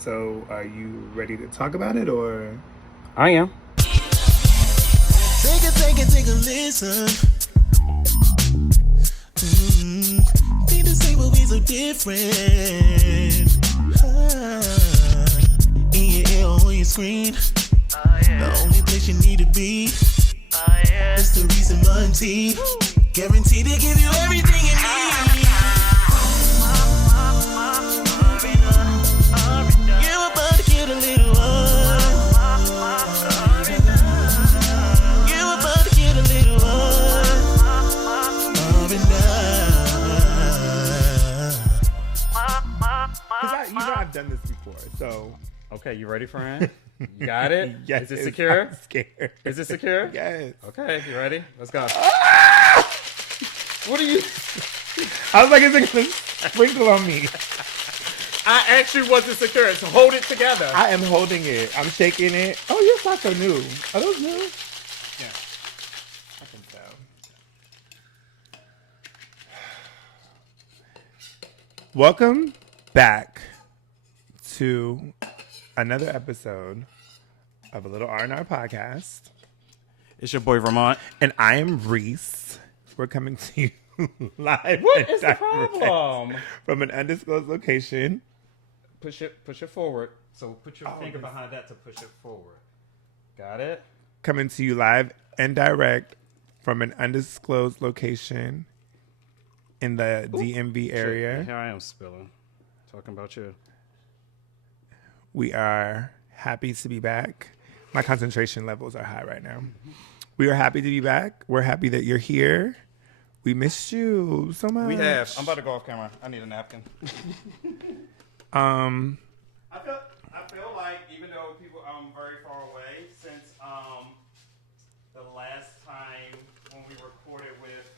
So, are you ready to talk about it, or? I am. Take a listen. Need to say what we so different. In your ear or on your screen. The only place you need to be. It's the Reese Monty. Guaranteed to give you everything you need. You're about to get a little You're about to get a little Because I've done this before, so. Okay, you ready, friend? You got it? Yes. Is it secure? I'm scared. Is it secure? Yes. Okay, you ready? Let's go. What are you? I was like, is it going to sprinkle on me? I actually wasn't secure, so hold it together. I am holding it. I'm shaking it. Oh, your socks are new. Are those new? Yeah. I think so. Welcome back to another episode of a little R&R podcast. It's your boy Ramont. And I am Reese. We're coming to you live. What and is the direct problem? from an undisclosed location. Push it forward. So put your finger behind that to push it forward. Got it? Coming to you live and direct from an undisclosed location in the DMV area. Shit, here I am spilling. Talking about you. We are happy to be back. My concentration levels are high right now. We are happy to be back. We're happy that you're here. We missed you so much. We have. I'm about to go off camera. I need a napkin. I feel like even though people very far away since the last time when we recorded with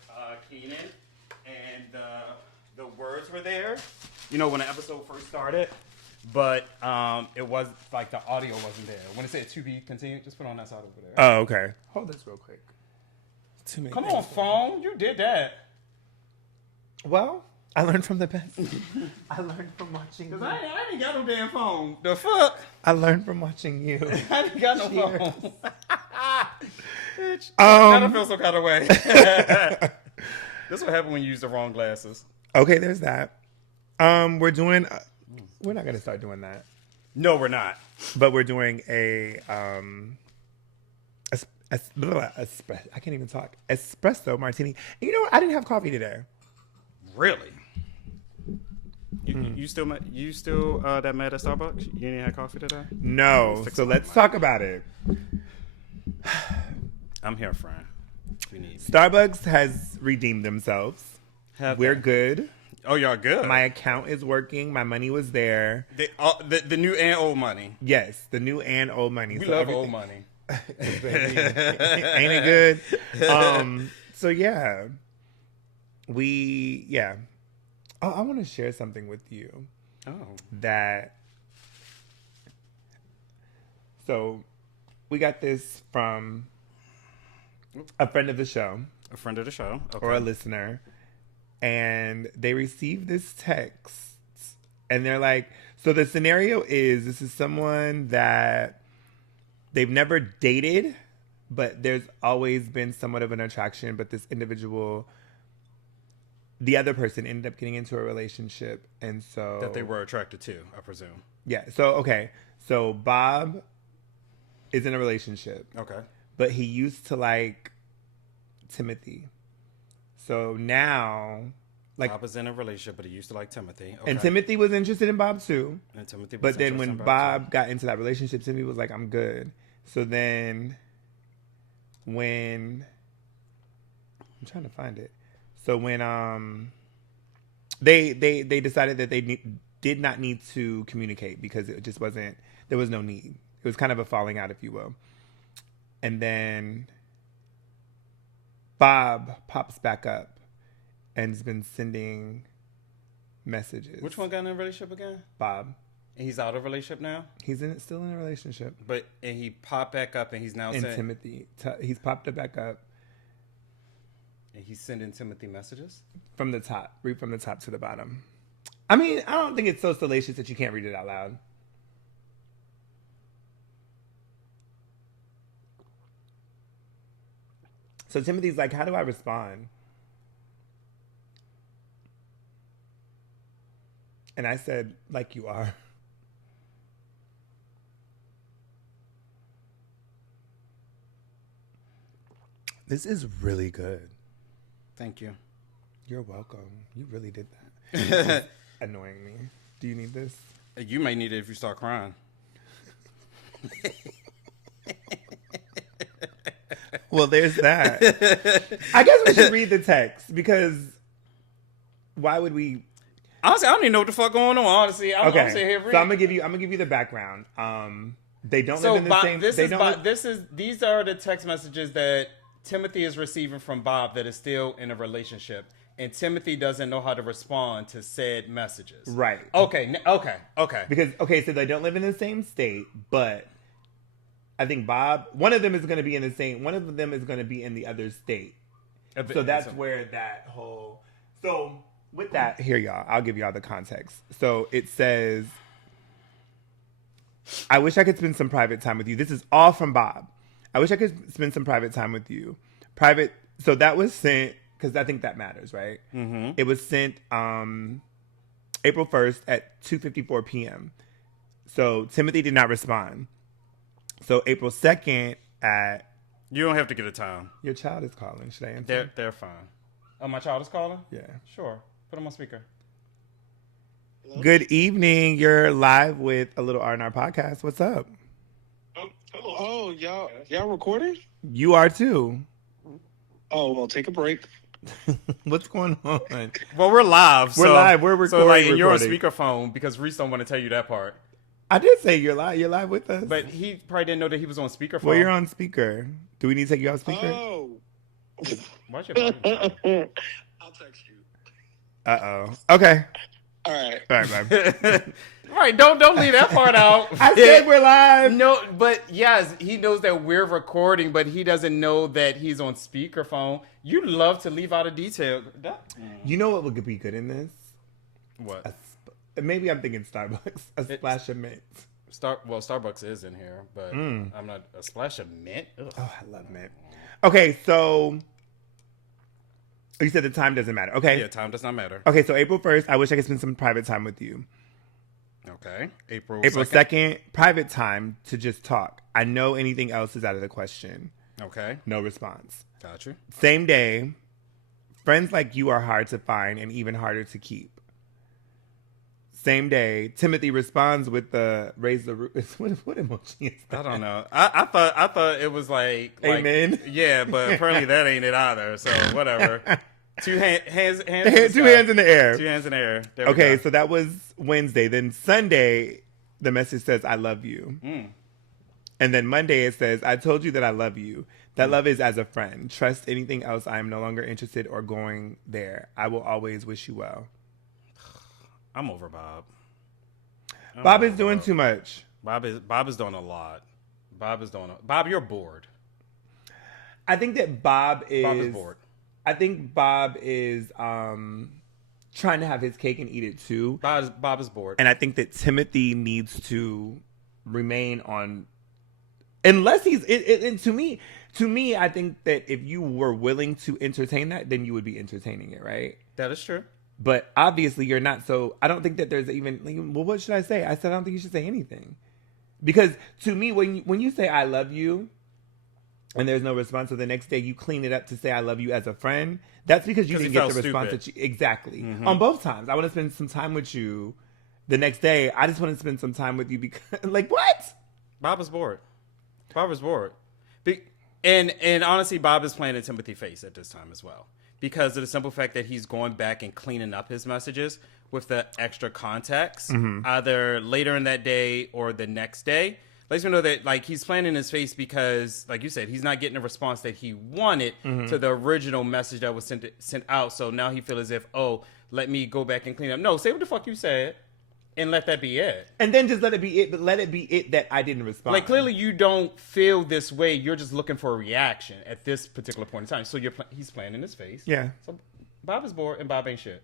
Keenan and the words were there, you know, when the episode first started, but it was like the audio wasn't there. When it said to be continued, just put on that side over there. Oh, okay. Hold this real quick. Come on, phone. You did that. Well, I learned from the best. I learned from watching you. Cause I ain't got no damn phone. The fuck? I learned from watching you. I ain't got no phone. Bitch, Um, I don't feel some kind of way. This what happened when you use the wrong glasses. Okay, there's that. We're doing. We're not gonna start doing that. No, we're not. But we're doing a I can't even talk. Espresso martini. And you know what? I didn't have coffee today. Really? You still that mad at Starbucks? You didn't have coffee today? No. So let's talk about it. I'm here, friend. If you need me. Starbucks has redeemed themselves. We're good. Oh, y'all good. My account is working. My money was there. The new and old money. Yes, the new and old money. We love old money. Ain't it good? So yeah. Oh, I want to share something with you. Oh. So we got this from a friend of the show. A friend of the show. Okay. Or a listener. And they received this text. And they're like, so the scenario is, this is someone that they've never dated, but there's always been somewhat of an attraction. But this individual, the other person ended up getting into a relationship. And so... That they were attracted to, I presume. Yeah. So, okay. So Bob is in a relationship. Okay. But he used to like Timothy. So now... Bob was in a relationship, but he used to like Timothy. Okay. And Timothy was interested in Bob too. And Timothy was but then when Bob too. got into that relationship, Timothy was like, I'm good. So then when... I'm trying to find it. So when they decided that they did not need to communicate because it just wasn't... There was no need. It was kind of a falling out, if you will. And then Bob pops back up and has been sending messages. Which one got in a relationship again? Bob. And he's out of a relationship now? He's still in a relationship. And he popped back up and he's now sending... Timothy. He's popped it back up. And he's sending Timothy messages? From the top. Read from the top to the bottom. I mean, I don't think it's so salacious that you can't read it out loud. So Timothy's like, how do I respond? And I said, like you are. This is really good. Thank you. You're welcome. You really did that. This is annoying me. Do you need this? You may need it if you start crying. Well, there's that. I guess we should read the text because why would we? Honestly, I don't even know what the fuck going on. Honestly, I'm sitting here reading. So I'm gonna give you the background. They don't live in the same. These are the text messages that Timothy is receiving from Bob that is still in a relationship, and Timothy doesn't know how to respond to said messages. Right. Okay. Because so they don't live in the same state, but I think Bob, one of them is going to be in the same. One of them is going to be in the other state. So that's where that whole. So with that, here y'all, I'll give y'all the context. So it says, "I wish I could spend some private time with you." This is all from Bob. I wish I could spend some private time with you. Private. So that was sent because I think that matters, right? Mm-hmm. It was sent April 1st at 2:54 p.m. So Timothy did not respond. So April 2nd at. You don't have to get a time. Your child is calling. Should I answer? They're fine. Oh, my child is calling? Yeah. Sure. Put him on speaker. Hello? Good evening. You're live with a little R&R podcast. What's up? Oh, y'all recording? You are too. Oh, well, take a break. What's going on? Well, we're live. We're live. We're recording. So, like, and you're on speakerphone because Reese don't want to tell you that part. I did say you're live. You're live with us. But he probably didn't know that he was on speakerphone. Well, you're on speaker. Do we need to take you off speaker? Oh. Why's your volume? I'll text you. Uh-oh. Okay. All right. All right, babe. Right, don't leave that part out. I said we're live. No, but yes, he knows that we're recording, but he doesn't know that he's on speakerphone. You love to leave out a detail. You know what would be good in this? What? Maybe I'm thinking Starbucks. A splash of mint. Starbucks is in here, but I'm not a splash of mint. Ugh. Oh, I love mint. Okay, so you said the time doesn't matter. Okay. Yeah, time does not matter. Okay, so April 1st, I wish I could spend some private time with you. Okay. April 2nd, private time to just talk. I know anything else is out of the question. Okay. No response. Gotcha. Same day, friends like you are hard to find and even harder to keep. Same day, Timothy responds with the raise the roof. What emoji is that? I don't know. I thought it was like amen. Yeah, but apparently that ain't it either. So whatever. Two hands two hands in the air. 2 hands in the air. Okay, so that was Wednesday. Then Sunday, the message says, "I love you." And then Monday it says, "I told you that I love you. That love is as a friend. Trust anything else. I am no longer interested or going there. I will always wish you well." I'm over Bob. Bob is doing too much. Bob is doing a lot. Bob, you're bored. I think that Bob is bored. I think Bob is trying to have his cake and eat it too. Bob is bored. And I think that Timothy needs to remain on, unless he's, and to me, I think that if you were willing to entertain that, then you would be entertaining it, right? That is true. But obviously you're not, so I don't think that there's even, like, well, what should I say? I said, I don't think you should say anything. Because to me, when you say I love you, and there's no response, so the next day you clean it up to say I love you as a friend, that's because you didn't get the response that you, exactly. Mm-hmm. On both times. I want to spend some time with you. The next day, I just want to spend some time with you because, like, what? Bob is bored. And honestly, Bob is playing a Timothy face at this time as well. Because of the simple fact that he's going back and cleaning up his messages with the extra context, either later in that day or the next day. Lets me know that, like, he's playing in his face because, like you said, he's not getting the response that he wanted to the original message that was sent out. So now he feels as if, oh, let me go back and clean up. No, say what the fuck you said and let that be it. And then just let it be it, but let it be it that I didn't respond. Like, clearly you don't feel this way. You're just looking for a reaction at this particular point in time. So he's playing in his face. Yeah. So Bob is bored and Bob ain't shit.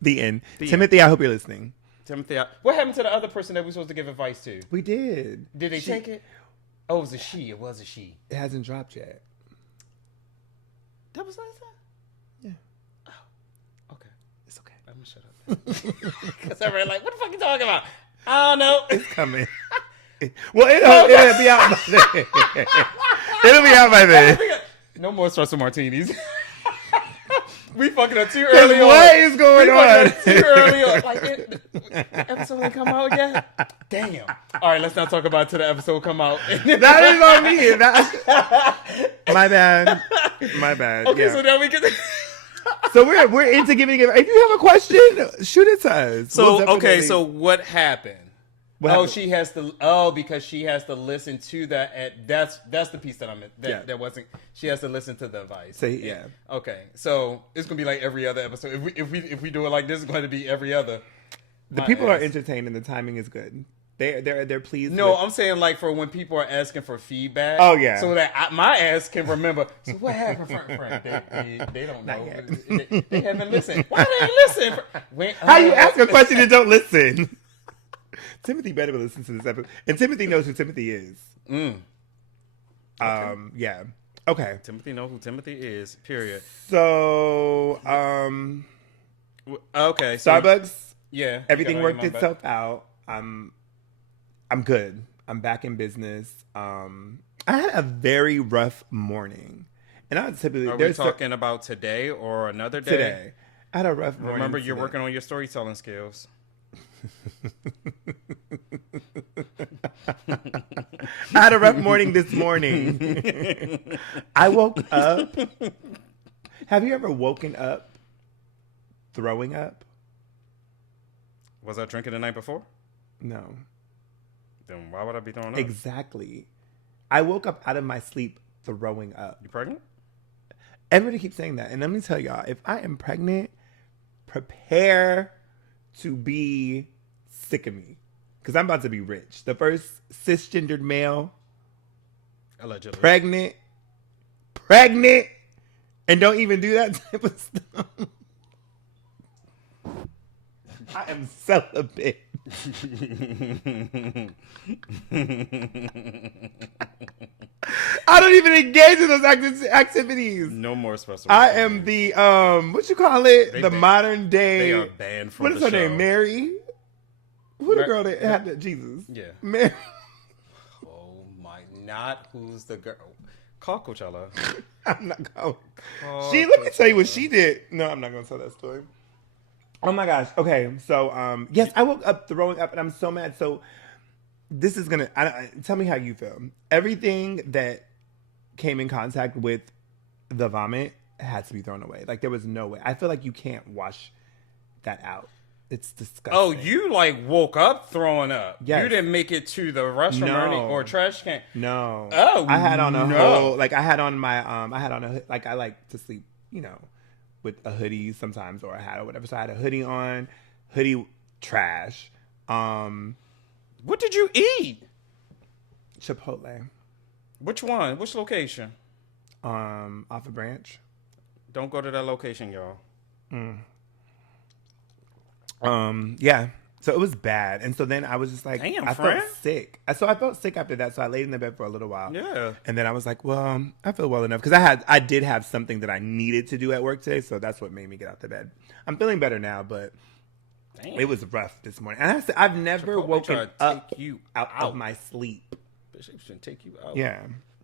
The end. Timothy, I hope you're listening. Timothy, what happened to the other person that we were supposed to give advice to? We did. Did they take it? Oh, it was a she. It was a she. It hasn't dropped yet. That was last time? Yeah. Oh. Okay. It's okay. I'm gonna shut up. Because everybody like, what the fuck you talking about? I don't know. It's coming. Well, it'll be out by then. It'll be out by then. No more espresso martinis. We fucking up too early on. What is going on? Too early on. Like, the episode ain't come out yet? Damn. All right, let's not talk about it till the episode come out. That is on me. My bad. My bad. Okay, yeah. so now we can... So we're into giving it. If you have a question, shoot it to us. So, We'll okay, so what happened? What happened? She has to. Oh, because she has to listen to that. That's the piece that I'm. That wasn't. She has to listen to the advice. So, yeah. Okay, so it's gonna be like every other episode. If we do it like this, it's going to be every other. The people are entertained and the timing is good. They're pleased. No, with... I'm saying like for when people are asking for feedback. Oh yeah. So that my ass can remember. So what happened, Frank? They don't know. They haven't listened. Why they ain't listen? How you ask a question and don't listen? Timothy better listen to this episode, and Timothy knows who Timothy is. Okay. Yeah. Okay. Timothy knows who Timothy is. Period. So, okay. So, Starbucks. Yeah. Everything worked itself out. I'm good. I'm back in business. I had a very rough morning, and I typically. Are we talking about today or another day? Today. I had a rough morning. Remember, you're working on your storytelling skills. I had a rough morning this morning. I woke up. Have you ever woken up throwing up? Was I drinking the night before? No. Then why would I be throwing up? Exactly. I woke up out of my sleep throwing up. You pregnant? Everybody keeps saying that. And let me tell y'all, if I am pregnant, prepare to be sick of me. Because I'm about to be rich. The first cisgendered male. Allegedly. Pregnant. And don't even do that type of stuff. I am celibate. I don't even engage in those activities. No more espresso. I am the what you call it? The modern day. They are banned from what is the her show. name? Mary. Who the girl that had the Jesus? Yeah. Mary. Oh my! Not who's the girl? Call Coachella. I'm not going. Let me tell you what she did. No, I'm not going to tell that story. Oh my gosh. Okay. So, yes, I woke up throwing up and I'm so mad. So this is going to, tell me how you feel. Everything that came in contact with the vomit had to be thrown away. Like there was no way. I feel like you can't wash that out. It's disgusting. Oh, you like woke up throwing up. Yes. You didn't make it to the restroom or trash can. No. Oh, I had on a whole, like I had on my, like I like to sleep, with a hoodie sometimes or a hat or whatever. So I had a hoodie on, trash. What did you eat? Chipotle. Which one? Which location? Off a branch. Don't go to that location, y'all. Yeah. So it was bad. And so then I was just like, damn, I friend. felt sick. So I felt sick after that. So I laid in the bed for a little while. Yeah. And then I was like, well, I feel well enough. Because I did have something that I needed to do at work today. So that's what made me get out the bed. I'm feeling better now, but it was rough this morning. And I've never woken up out of my sleep. Bitch, they should take you out. Yeah,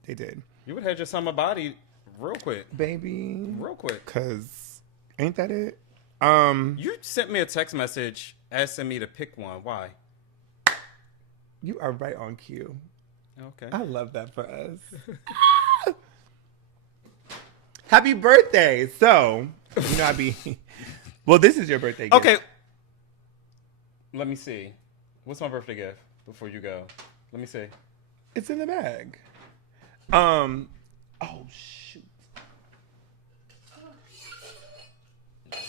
they did. You would have had your summer body real quick. Baby. Real quick. Because ain't that it? You sent me a text message asking me to pick one. Why? You are right on cue. Okay. I love that for us. Happy birthday. So, well, this is your birthday gift. Okay. Let me see. What's my birthday gift before you go? Let me see. It's in the bag. Oh, shoot.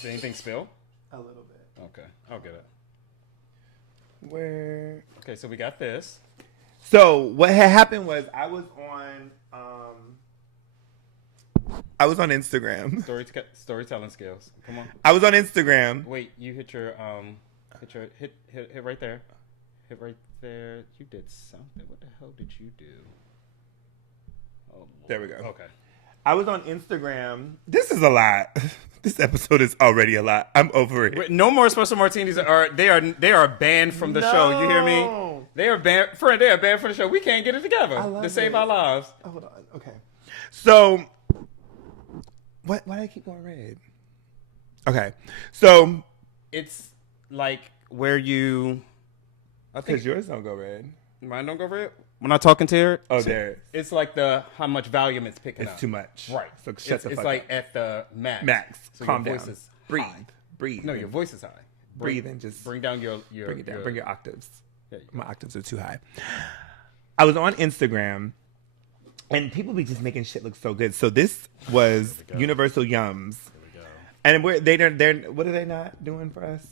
Did anything spill? A little bit. Okay. I'll get it. Where? Okay, so we got this. So what had happened was I was on Instagram. Storytelling skills. Come on. I was on Instagram. Wait, you hit right there. Hit right there. You did something. What the hell did you do? Oh, Lord. There we go. Okay. I was on Instagram. This is a lot. This episode is already a lot. I'm over it. No more espresso martinis they are banned from the show. You hear me? They are banned. They are banned from the show. We can't get it together to save our lives. Oh, hold on. Okay. So, why do I keep going red? Okay. So it's like where you. I think because yours don't go red. Mine don't go red. When I'm talking to her, oh, there. It's like how much volume it's picking up. It's too much. Right. So shut the fuck up. It's like at the max. Max. So Calm your down. Voice is Breathe. high. Breathe. No, your voice is high. Breathe and just bring down your bring it down. Bring your octaves. You My octaves are too high. I was on Instagram, and people be just making shit look so good. So this was Universal Yums, and they're what are they not doing for us?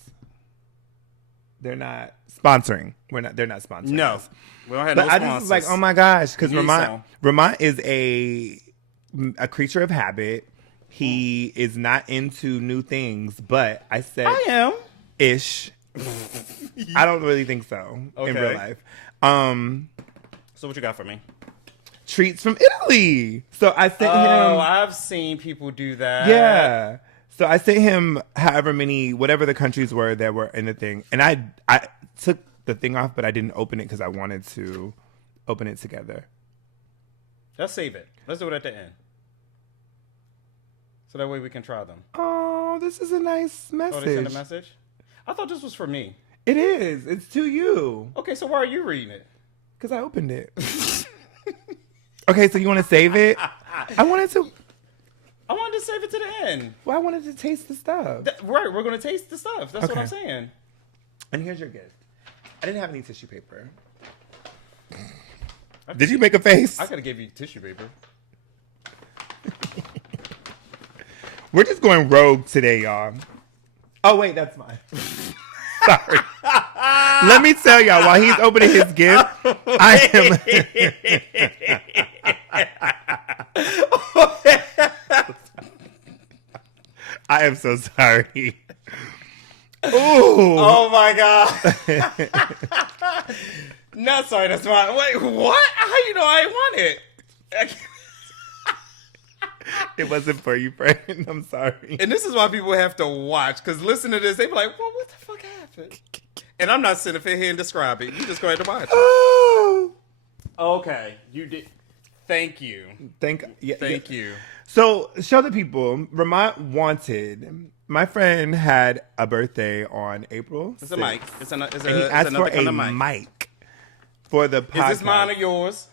They're not sponsoring. They're not sponsoring. No, us. we don't have But no I sponsors. just was like, oh my gosh, because Some. Ramont is a creature of habit. He is not into new things, but I said I am ish. I don't really think so in real life. So what you got for me? Treats from Italy. So I sent him. I've seen people do that. Yeah. So I sent him whatever the countries were that were in the thing, and I took the thing off, but I didn't open it because I wanted to open it together. Let's save it. Let's do it at the end, so that way we can try them. Oh, this is a nice message. Oh, they sent a message. I thought this was for me. It is. It's to you. Okay, so why are you reading it? Because I opened it. Okay, so you want to save it? I wanted to save it to the end. Well, I wanted to taste the stuff. Right, we're going to taste the stuff. That's what Okay. I'm saying. And here's your gift. I didn't have any tissue paper. Did you make a face? I could have gave you tissue paper. We're just going rogue today, y'all. Oh, wait, that's mine. Sorry. Let me tell y'all, while he's opening his gift, I am so sorry. Ooh. Oh my god. No, sorry, that's mine. Wait, what? How you know I didn't want it? It wasn't for you, friend. I'm sorry. And this is why people have to watch, because listen to this, they be like, well, what the fuck happened? And I'm not sitting here and describe it. You just go ahead and watch it. Oh. Okay, you did. Thank you. Thank you. So, show the people, Ramont Wanted. My friend had a birthday on April 6th. It's a mic. And he asked for a mic for the podcast. Is this mine or yours?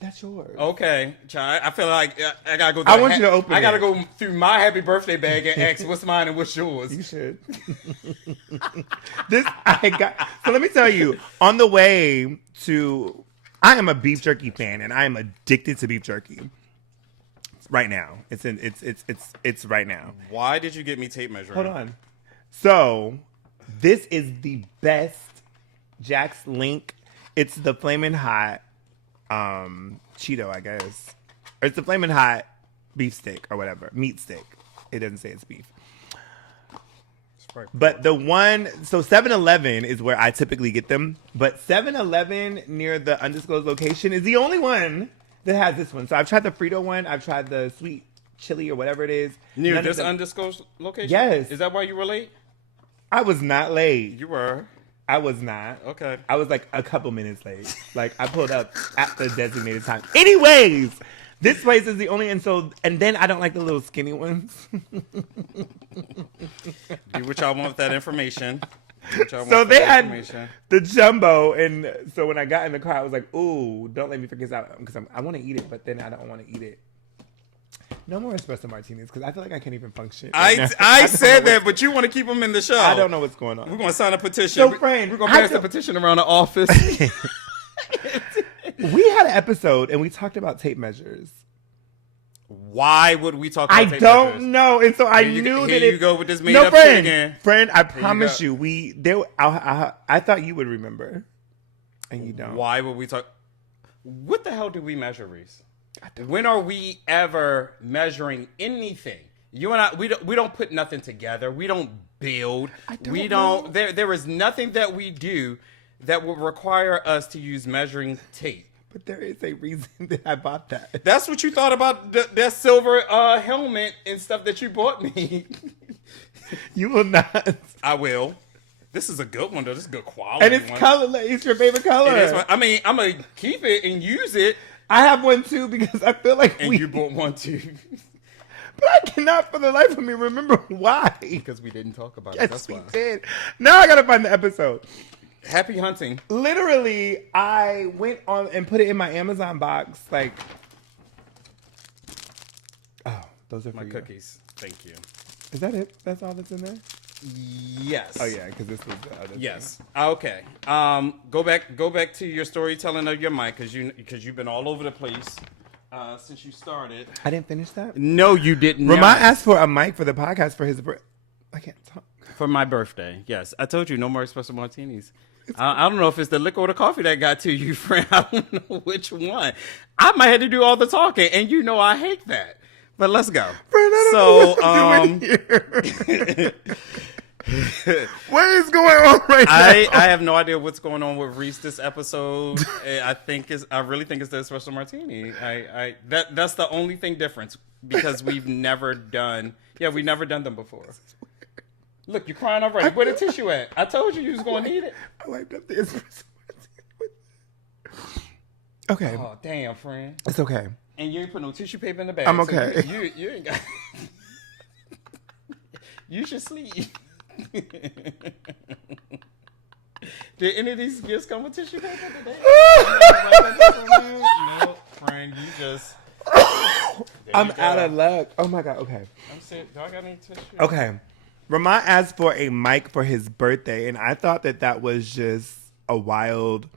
That's yours. Okay, child. I feel like I gotta go. I want you to open I gotta it. go through my happy birthday bag and ask what's mine and what's yours. You should. So let me tell you, on the way to, I am a beef jerky fan, and I am addicted to beef jerky. Right now, it's right now. Why did you get me tape measuring? Hold on. So, this is the best Jack's Link. It's the Flamin' Hot Cheeto, I guess. Or it's the Flamin' Hot beef stick or whatever. Meat stick. It doesn't say it's beef. But the one, so 7-Eleven is where I typically get them. But 7-Eleven near the undisclosed location is the only one that has this one. So I've tried the Frito one. I've tried the sweet chili or whatever it is. Near this undisclosed location? Yes. Is that why you were late? I was not late. You were. I was not. Okay. I was like a couple minutes late. Like I pulled up at the designated time. Anyways, this place is the only, and then I don't like the little skinny ones. Do what y'all want with that information. So they had the jumbo, and so when I got in the car, I was like, "Ooh, don't let me figure this out," because I want to eat it, but then I don't want to eat it. No more espresso martinis because I feel like I can't even function. I said that, but you want to keep them in the show. I don't know what's going on. We're going to sign a petition. So, friend, we're going to pass the petition around the office. We had an episode and we talked about tape measures. Why would we talk about tape measures? I don't know, and so I knew that you go with this made up shit again. Friend, I promise you, I thought you would remember, and you don't. Why would we talk? What the hell do we measure, Reese? When are we ever measuring anything? You and I, we don't put nothing together. We don't build. We don't. There is nothing that we do that will require us to use measuring tape. But there is a reason that I bought that. That's what you thought about that silver helmet and stuff that you bought me. You will not. I will. This is a good one, though. This is good quality. And it's colorless. It's your favorite color. It is. I mean, I'm going to keep it and use it. I have one too because I feel like And you bought one too. But I cannot for the life of me remember why. Because we didn't talk about it. Yes, That's we why. did. Now I got to find the episode. Happy hunting. Literally, I went on and put it in my Amazon box. Like, oh, those are for My you. cookies. Thank you. Is that it? That's all that's in there? Yes. Oh yeah, because this was the other. Yes. Okay. Go back to your storytelling of your mic because you've been all over the place since you started. I didn't finish that. No, you didn't. Ramont asked for a mic for the podcast for his. I can't talk. For my birthday. Yes, I told you no more espresso martinis. I don't know if it's the liquor or the coffee that got to you, friend. I don't know which one. I might have to do all the talking, and you know I hate that. But let's go. Friend, I don't know what I'm doing here. What is going on right now? I have no idea what's going on with Reese this episode. I really think it's the espresso martini. That's the only thing difference because we've never done them before. Look, you're crying already. Where the tissue at? I told you was going to need it. I wiped up the espresso martini. Okay. Oh, damn, friend. It's okay. And you ain't put no tissue paper in the bag. I'm so okay. you ain't got. You should sleep. Did any of these gifts come with tissue paper today? No, friend. You just. I'm out of luck. Oh my God. Okay. I'm sick. Do I got any tissue? Okay. Ramont asked for a mic for his birthday, and I thought that was just a wild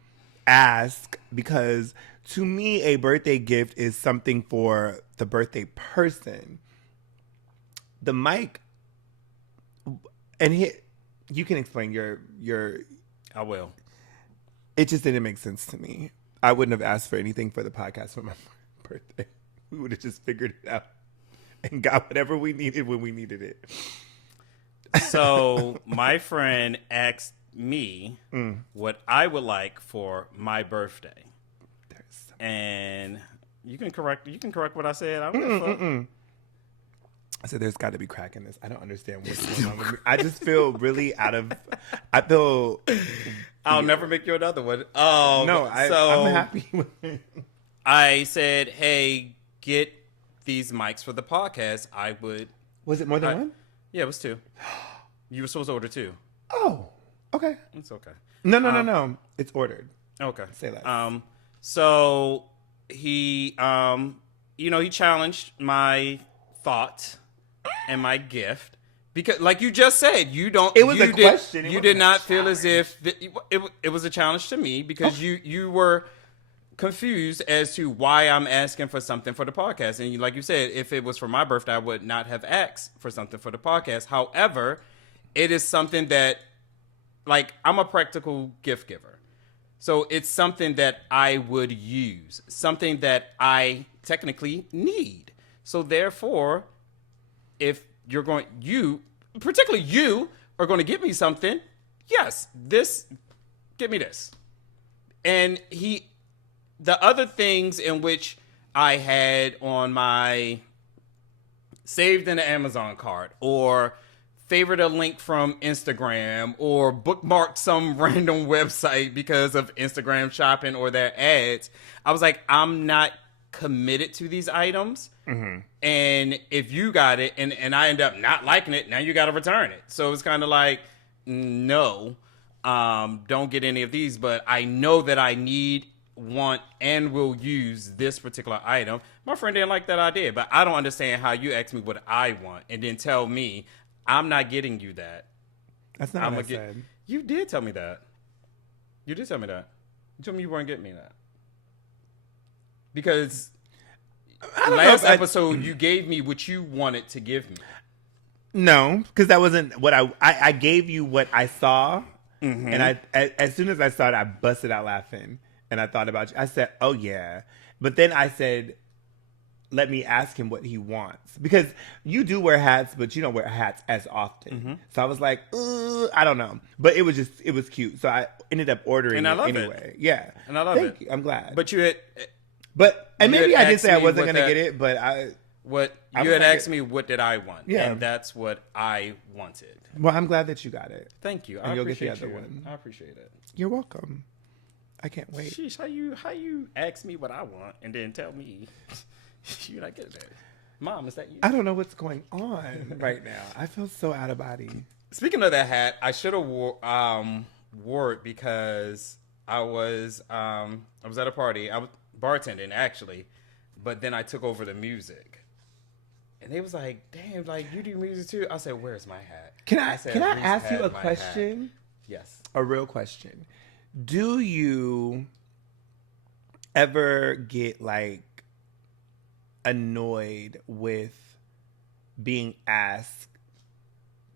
ask because to me, a birthday gift is something for the birthday person. The mic, and you can explain your. I will. It just didn't make sense to me. I wouldn't have asked for anything for the podcast for my birthday. We would have just figured it out and got whatever we needed when we needed it. So my friend asked me what I would like for my birthday, and you can correct what I said. I don't give a fuck. I said, "There's got to be crack in this. I don't understand what's going on with me. I just feel really out of. I feel. I'll never make you another one. No, I'm happy with it. I said, "Hey, get these mics for the podcast." I would. Was it more than one? Yeah, it was two. You were supposed to order two. Oh, okay. It's okay. No. It's ordered. Okay. Say less. So he, he challenged my thought and my gift because, like you just said, you don't. It was a question. You did not feel as if it was a challenge to me because you were confused as to why I'm asking for something for the podcast. And like you said, if it was for my birthday, I would not have asked for something for the podcast. However, it is something that, like, I'm a practical gift giver. So it's something that I would use, something that I technically need. So therefore, if particularly you are going to give me something, yes, give me this. And the other things in which I had on my saved in the Amazon cart or favorite a link from Instagram or bookmarked some random website because of Instagram shopping or their ads, I was like, I'm not committed to these items. Mm-hmm. And if you got it and I end up not liking it, now you got to return it. So it's kind of like, no, don't get any of these, but I know that I want and will use this particular item. My friend didn't like that idea, but I don't understand how you ask me what I want and then tell me I'm not getting you that. That's not what I said. You did tell me that. You told me you weren't getting me that. Because last episode you gave me what you wanted to give me. No, because that wasn't what I gave you what I saw. Mm-hmm. And as soon as I saw it, I busted out laughing. And I thought about you. I said, oh, yeah. But then I said, let me ask him what he wants, because you do wear hats, but you don't wear hats as often. Mm-hmm. So I was like, I don't know, but it was cute. So I ended up ordering And I it love anyway. it. Yeah, And I love it. Thank you. I'm glad. But you had... And you maybe had I did asked say I me wasn't what going to that- get it, but I you was had like- asked me what did I want, Yeah. and that's what I wanted. well, I'm glad that you got it. Thank you. And I you'll get the appreciate other you. one. I appreciate it. You're welcome. I can't wait. Sheesh, how you ask me what I want and then tell me you're not getting it? Mom, is that you? I don't know what's going on right now. I feel so out of body. Speaking of that hat, I should have wore it because I was at a party. I was bartending actually, but then I took over the music, and they was like, "Damn, like you do music too?" I said, "Where's my hat?" Can I said, can I "Reese ask you had a my hat." question? Yes. A real question. Do you ever get like annoyed with being asked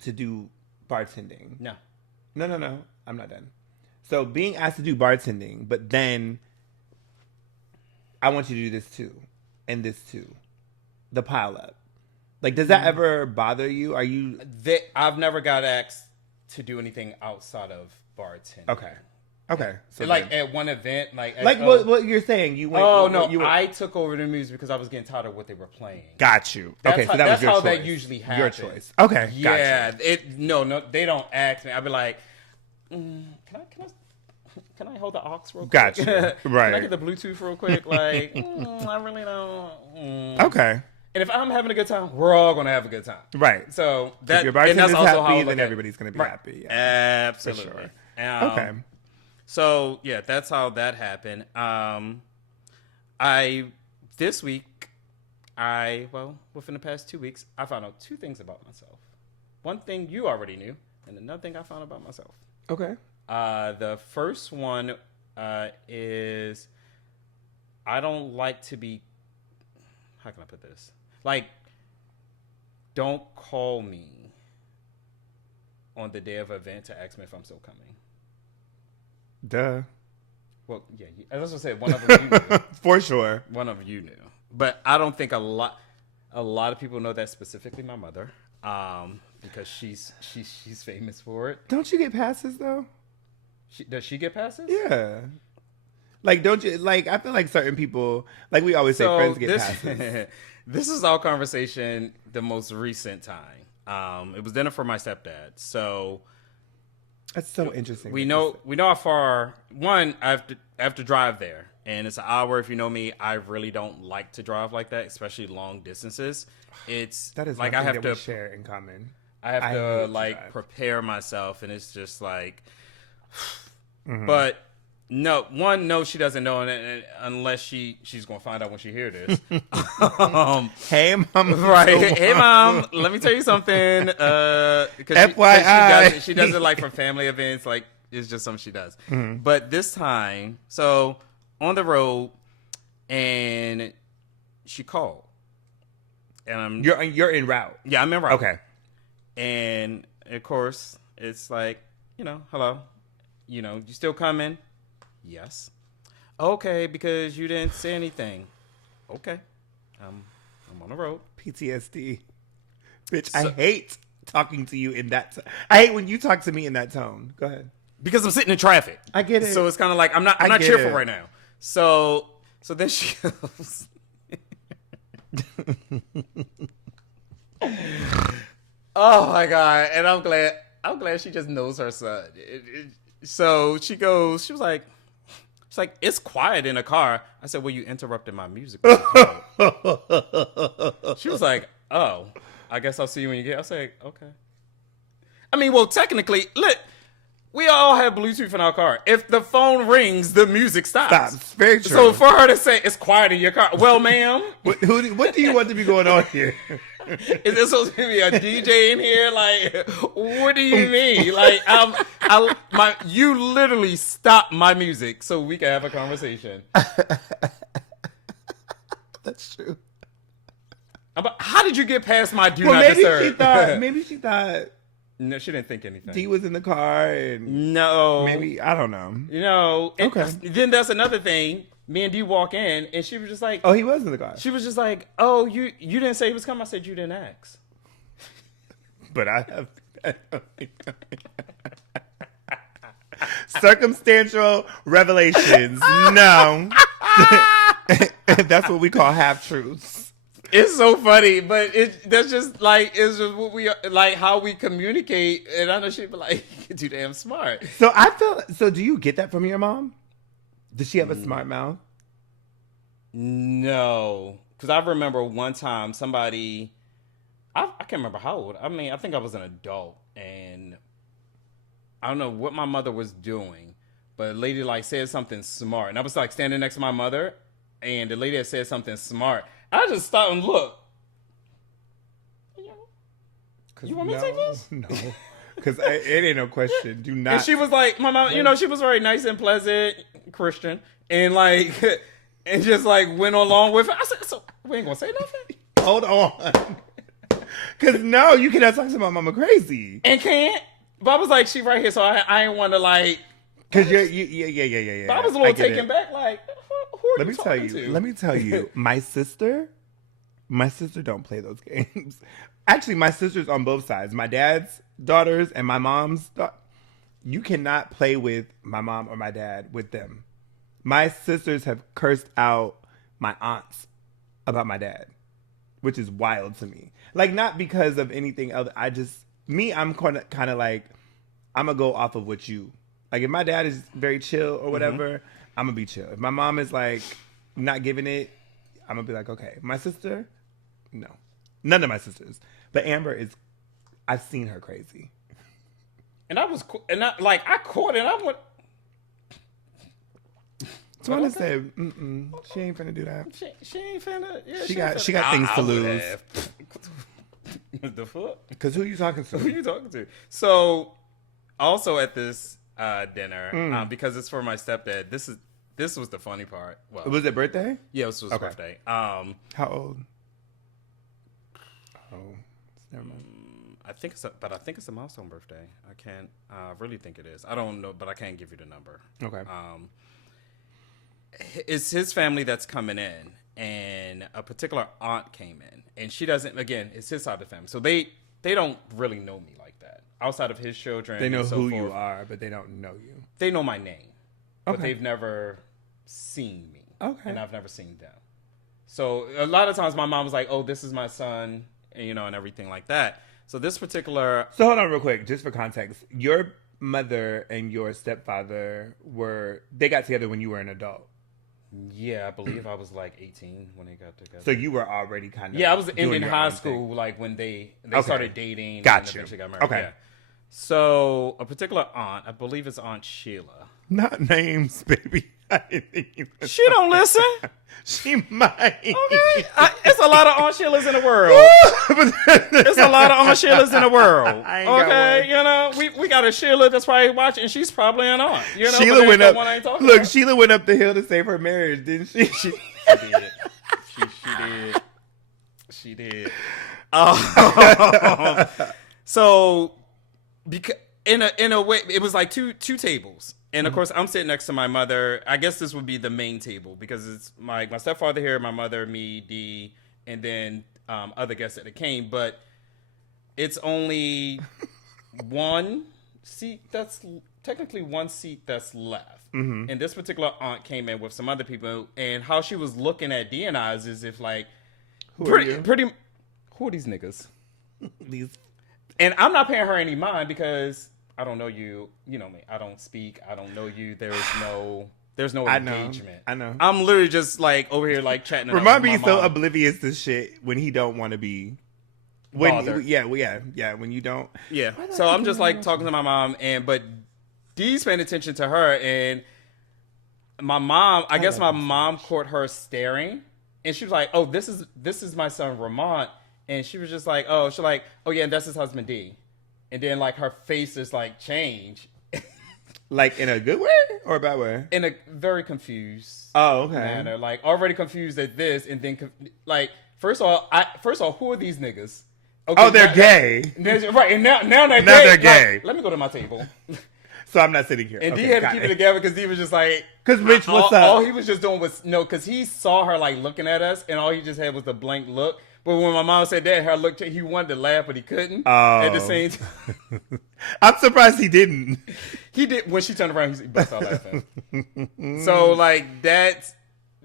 to do bartending? No. No. I'm not done. So being asked to do bartending, but then I want you to do this too, and this too. The pile up. Like, does that ever bother you? Are you I've never got asked to do anything outside of bartending. okay? So like then- at one event, like what you're saying? You went. Oh no! you went, I took over the music because I was getting tired of what they were playing. got you. That's Okay, how, so that was that's your how choice. that usually Your happens. choice. Okay, Yeah. gotcha. No, they don't ask me. I'd be like, can I hold the aux real quick? Gotcha. Can Right. I get the Bluetooth real quick? Like, I really don't. Okay, And if I'm having a good time, we're all gonna have a good time. right. So If that your and bartender's that's also how I happy, look then at it. everybody's gonna be Right. happy. Yeah. Absolutely. For Okay. So yeah, that's how that happened. This week, within the past 2 weeks, I found out two things about myself. One thing you already knew, and another thing I found about myself. Okay. The first one is I don't like to be. How can I put this? Like, don't call me on the day of an event to ask me if I'm still coming. Duh. Well, yeah, as I said, one of them you knew. For sure. One of you knew, but I don't think a lot of people know that, specifically my mother, because she's famous for it. Don't you get passes though? Does she get passes? Yeah. Like, don't you like? I feel like certain people, like we always say, friends get passes. This is our conversation. The most recent time, it was dinner for my stepdad. So That's so interesting. we know how far. One, I have to drive there, and it's an hour. If you know me, I really don't like to drive like that, especially long distances. It's That is like one I thing have that we to share in common. I have I hate to to like drive. prepare myself, and it's just like. Mm-hmm. But no, she doesn't know, and unless she's gonna find out when she hear this. Hey, mom. Right? Hey, mom. Let me tell you something. FYI. She does it like for family events. Like, it's just something she does. Mm-hmm. But this time, so on the road, and she called, and You're en route. yeah, I remember. Okay. And of course, it's like, hello, you still coming? Yes. Okay, because you didn't say anything. Okay. I'm on the road. PTSD. Bitch, I hate talking to you in that I hate when you talk to me in that tone. Go ahead. Because I'm sitting in traffic. I get it. So it's kind of like I'm not get cheerful it. right now. So then she goes. Oh my god! And I'm glad she just knows her son. So she was like, it's quiet in the car. I said, well, you interrupted my music. She was like, oh, I guess I'll see you when you get. I said, okay. I mean, well, technically, look, we all have Bluetooth in our car. If the phone rings, the music stops. Stops. Very true. So for her to say it's quiet in your car, well, ma'am, What do you want to be going on here? is this supposed to be a DJ in here? Like, what do you mean? Like, you literally stopped my music so we can have a conversation. That's true. How did you get past my do Well, not disturb? maybe she thought No, she didn't think anything. D was in the car and No. maybe I don't know. And Okay. then that's another thing. me and D walk in, and she was just like, Oh, he was in the car. she was just like, oh, you didn't say he was coming. I said, you didn't ask. But I have circumstantial revelations. No. That's what we call half truths. It's so funny, but that's just like it's just what we like how we communicate. And I know she'd be like, "You're too damn smart." So do you get that from your mom? Does she have a smart mouth? No, because I remember one time somebody, I can't remember how old. I mean, I think I was an adult, and I don't know what my mother was doing, but a lady like said something smart, and I was like standing next to my mother, and the lady had said something smart. I just stopped and looked. You want me to take this? No. Because it ain't no question. Do not. And she was like, my mom, she was very nice and pleasant, Christian, and like, and just like went along with it. I said, so we ain't gonna say nothing? Hold on. Because no, you cannot talk to my mama crazy. And can't. But I was like, she right here, so I ain't want to like. Because yeah. But I was a little taken back, like, who are Let you me tell talking you. to? Let me tell you. My sister don't play those games. Actually, my sisters on both sides. My dad's daughters and my mom's you cannot play with my mom or my dad with them. My sisters have cursed out my aunts about my dad, which is wild to me. Like, not because of anything else. I'm kind of like, I'm going to go off of what you. Like, if my dad is very chill or whatever, I'm going to be chill. If my mom is, like, not giving it, I'm going to be like, okay. My sister, no. None of my sisters. But Amber I've seen her crazy. And I caught it, and I went. So I just said, she ain't finna do that. She ain't finna. Yeah, She got things to lose. The fuck? Because who you talking Who to? you talking to? So, also at this dinner, because it's for my stepdad. This was the funny part. Well, Was it birthday? yeah, this was his birthday. How old? Oh, never mind. I think it's a milestone birthday. I can't really think it is. I don't know, but I can't give you the number. Okay. It's his family that's coming in, and a particular aunt came in, and she doesn't. Again, it's his side of the family, so they don't really know me like that. Outside of his children, They know and so who forth, you are, but they don't know you. They know my name, but Okay. they've never seen me. Okay. And I've never seen them. So a lot of times my mom was like, "Oh, this is my son," and, and everything like that. So this particular. So hold on real quick, just for context. Your mother and your stepfather they got together when you were an adult. Yeah, I believe I was like 18 when they got together. So you were already kind of. Yeah, I was doing in your high own school, thing. like when they Okay. started dating. Got and you. eventually got married. Okay. Yeah. So a particular aunt, I believe it's Aunt Sheila. Not names, baby. I didn't think you were- She don't listen. She might. Okay, it's a lot of Aunt Sheilas in the world. It's a lot of Aunt Sheilas in the world. I ain't got Okay, we got a Sheila that's probably watching, and she's probably an aunt. You know, but Sheila ain't went the up. one I ain't talking Look, about. Sheila went up the hill to save her marriage, didn't she? She did. She did. So, because in a way, it was like two tables, and of course, I'm sitting next to my mother. I guess this would be the main table because it's my stepfather here, my mother, me, Dee, and then other guests that came. But it's only one seat that's technically one seat that's left. Mm-hmm. And this particular aunt came in with some other people, and how she was looking at Dee and I is as if like, who are these niggas? These. And I'm not paying her any mind because I don't know you. You know me. I don't speak. I don't know you. There's no engagement. I know. I'm literally just like over here like chatting. Ramon be so oblivious to shit when he don't want to be. Bothered. When you don't. Yeah. So I'm just like talking to my mom, but Dee's paying attention to her, and my mom. I guess my mom caught her staring, and she was like, "Oh, this is my son Ramont." And she was just like, oh, yeah, and that's his husband, D. And then, like, her face is, like, changed. Like, in a good way or a bad way? In a very confused okay. manner. Like, already confused at this, and then, like, first of all, who are these niggas? Okay, Oh, they're gay. Right, and now they're gay. Now they're gay. Like, let me go to my table. So I'm not sitting here. And Okay, D had to got keep it. it together because D was just like, Because Rich, what's up? All he was just doing was because he saw her like looking at us, and all he just had was a blank look. But when my mom said that, her look, he wanted to laugh, but he couldn't. At the same time, I'm surprised he didn't. he did. When she turned around, he burst out laughing. So like that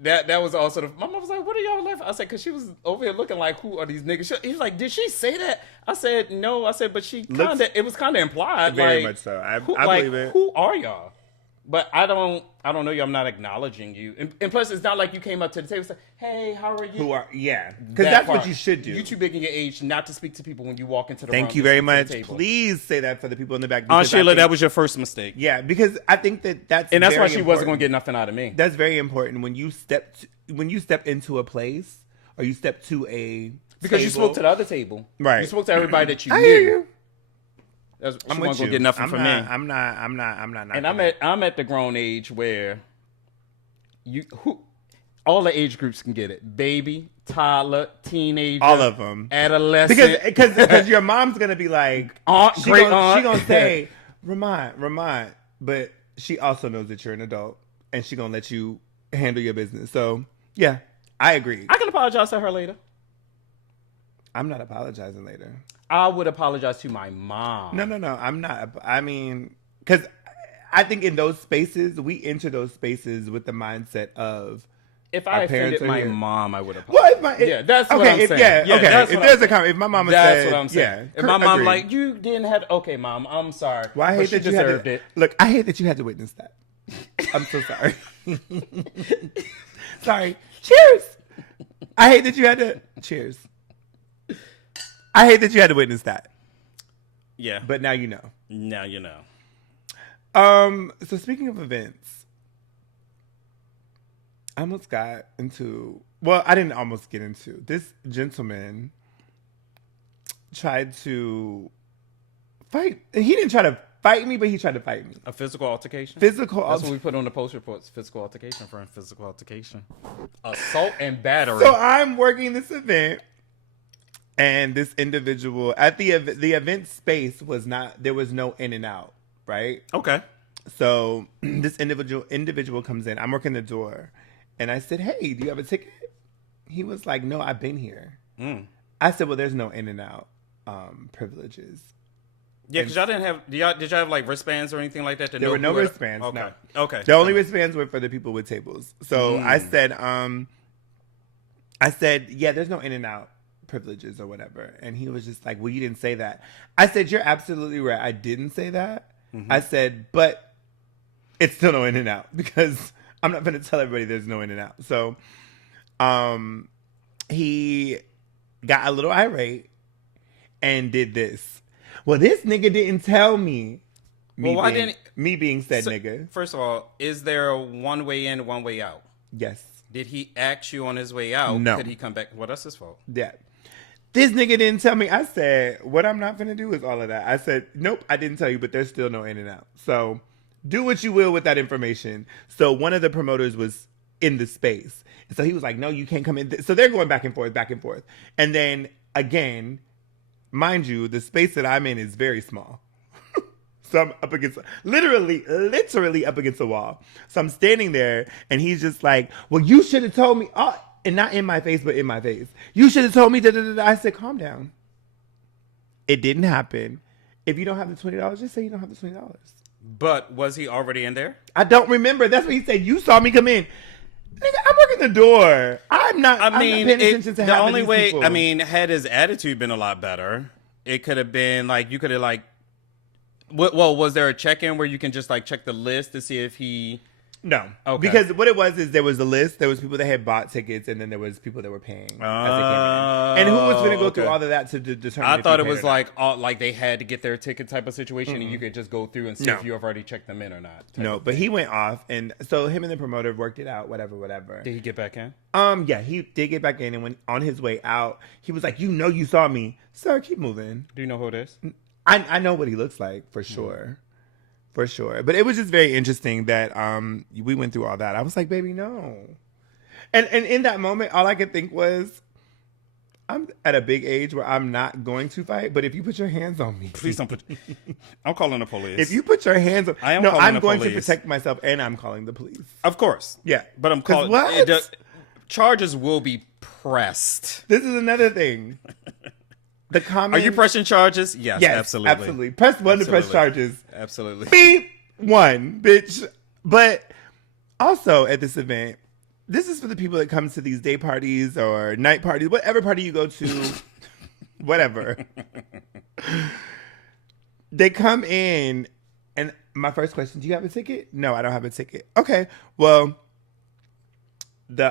was also my mom was like, "What are y'all laughing?" I said, "Cause she was over here looking like, who are these niggas?" He was like, "Did she say that?" I said, "No." I said, "But she kind of, it was kind of implied." Very like, much so. I like, believe it. Who are y'all? But I don't know you. I'm not acknowledging you. And plus, it's not like you came up to the table and said, "Hey, how are you?" Yeah. Because that's what you should do. You too big in your age not to speak to people when you walk into the room. Thank you very much. Please say that for the people in the back. Aunt Sheila, that was your first mistake. Yeah, because I think that's and that's very why she wasn't going to get nothing out of me. That's very important when you step into a place or you step to a because you spoke to the other table, right? You spoke to everybody that you I knew. Hear you. She wasn't going to get nothing from me. I'm not. And I'm at the grown age where all the age groups can get it. Baby, toddler, teenager, all of them, adolescent. Because your mom's gonna be like, aunt, great aunt. She gonna say, Ramont, but she also knows that you're an adult, and she gonna let you handle your business. So yeah, I agree. I can apologize to her later. I'm not apologizing later. I would apologize to my mom. No, I'm not. I mean, because I think in those spaces, we enter those spaces with the mindset of if I offended my mom, I would Well, apologize. that's what I'm saying. If my mama that's said, what I'm saying. If my mom like, you didn't have, okay, mom, I'm sorry. Well, I hate that you deserved it. Look, I hate that you had to witness that. I'm so sorry. Sorry. Cheers. I hate that you had to. Cheers. I hate that you had to witness that. Yeah. But now you know. Now you know. So speaking of events, I almost got into, well, I didn't almost get into. This gentleman tried to fight. He didn't try to fight me, but he tried to fight me. A physical altercation? That's what we put on the post reports. Physical altercation for a physical altercation. Assault and battery. So I'm working this event. And this individual at the event space there was no in and out, right? Okay. So this individual comes in. I'm working the door, and I said, "Hey, do you have a ticket?" He was like, "No, I've been here." I said, "Well, there's no in and out privileges." Yeah, because y'all didn't have. Did y'all have like wristbands or anything like that? There were no wristbands. Okay. No. Okay. The only wristbands were for the people with tables. So I said, "Yeah, there's no in and out privileges or whatever." And he was just like, "Well, you didn't say that." I said, "You're absolutely right. I didn't say that." I said, "But it's still no in and out because I'm not going to tell everybody there's no in and out." So he got a little irate and did this. Well, this nigga didn't tell me. Me being said nigga. First of all, is there a one way in, one way out? Yes. Did he ask you on his way out? No. Could he come back? Well, that's his fault. Yeah. This nigga didn't tell me. I said, what I'm not going to do is all of that. I said, nope, I didn't tell you, but there's still no in and out. So do what you will with that information. So one of the promoters was in the space. And so he was like, no, you can't come in. So they're going back and forth, back and forth. And then again, mind you, the space that I'm in is very small. So I'm up against, literally up against the wall. So I'm standing there and he's just like, well, you should have told me. Oh, and not in my face, but in my face. You should have told me. I said, calm down. It didn't happen. If you don't have the $20, just say you don't have the $20. But was he already in there? I don't remember. That's what he said. You saw me come in. Nigga, I'm working the door. I'm not paying attention to the only way, people. I mean, had his attitude been a lot better, it could have been like, you could have like, well, was there a check-in where you can just like check the list to see if he... No. Okay. Because what it was is there was a list. There was people that had bought tickets, and then there was people that were paying as they came in. And who was going to go through all of that to determine? I thought it was like they had to get their ticket type of situation, and you could just go through and see if you have already checked them in or not. No, but he went off, and so him and the promoter worked it out. Whatever. Did he get back in? Yeah, he did get back in, and when on his way out, he was like, you saw me, sir. Keep moving. Do you know who it is? I know what he looks like for sure. For sure. But it was just very interesting that we went through all that. I was like, baby, no. And in that moment, all I could think was, I'm at a big age where I'm not going to fight, but if you put your hands on me, Please don't put. I'm calling the police. if you put your hands on, I am no, calling I'm the going to police. protect myself, and I'm calling the police. Of course. Yeah, But I'm 'Cause calling. what? Charges will be pressed. This is another thing. The comment. Are you pressing charges? Yes, Yes, absolutely. absolutely. Press 1 to press Absolutely. charges. Absolutely. Beep 1, bitch. But also at this event, this is for the people that come to these day parties or night parties, whatever party you go to, whatever. They come in, and my first question: do you have a ticket? No, I don't have a ticket. Okay, well, the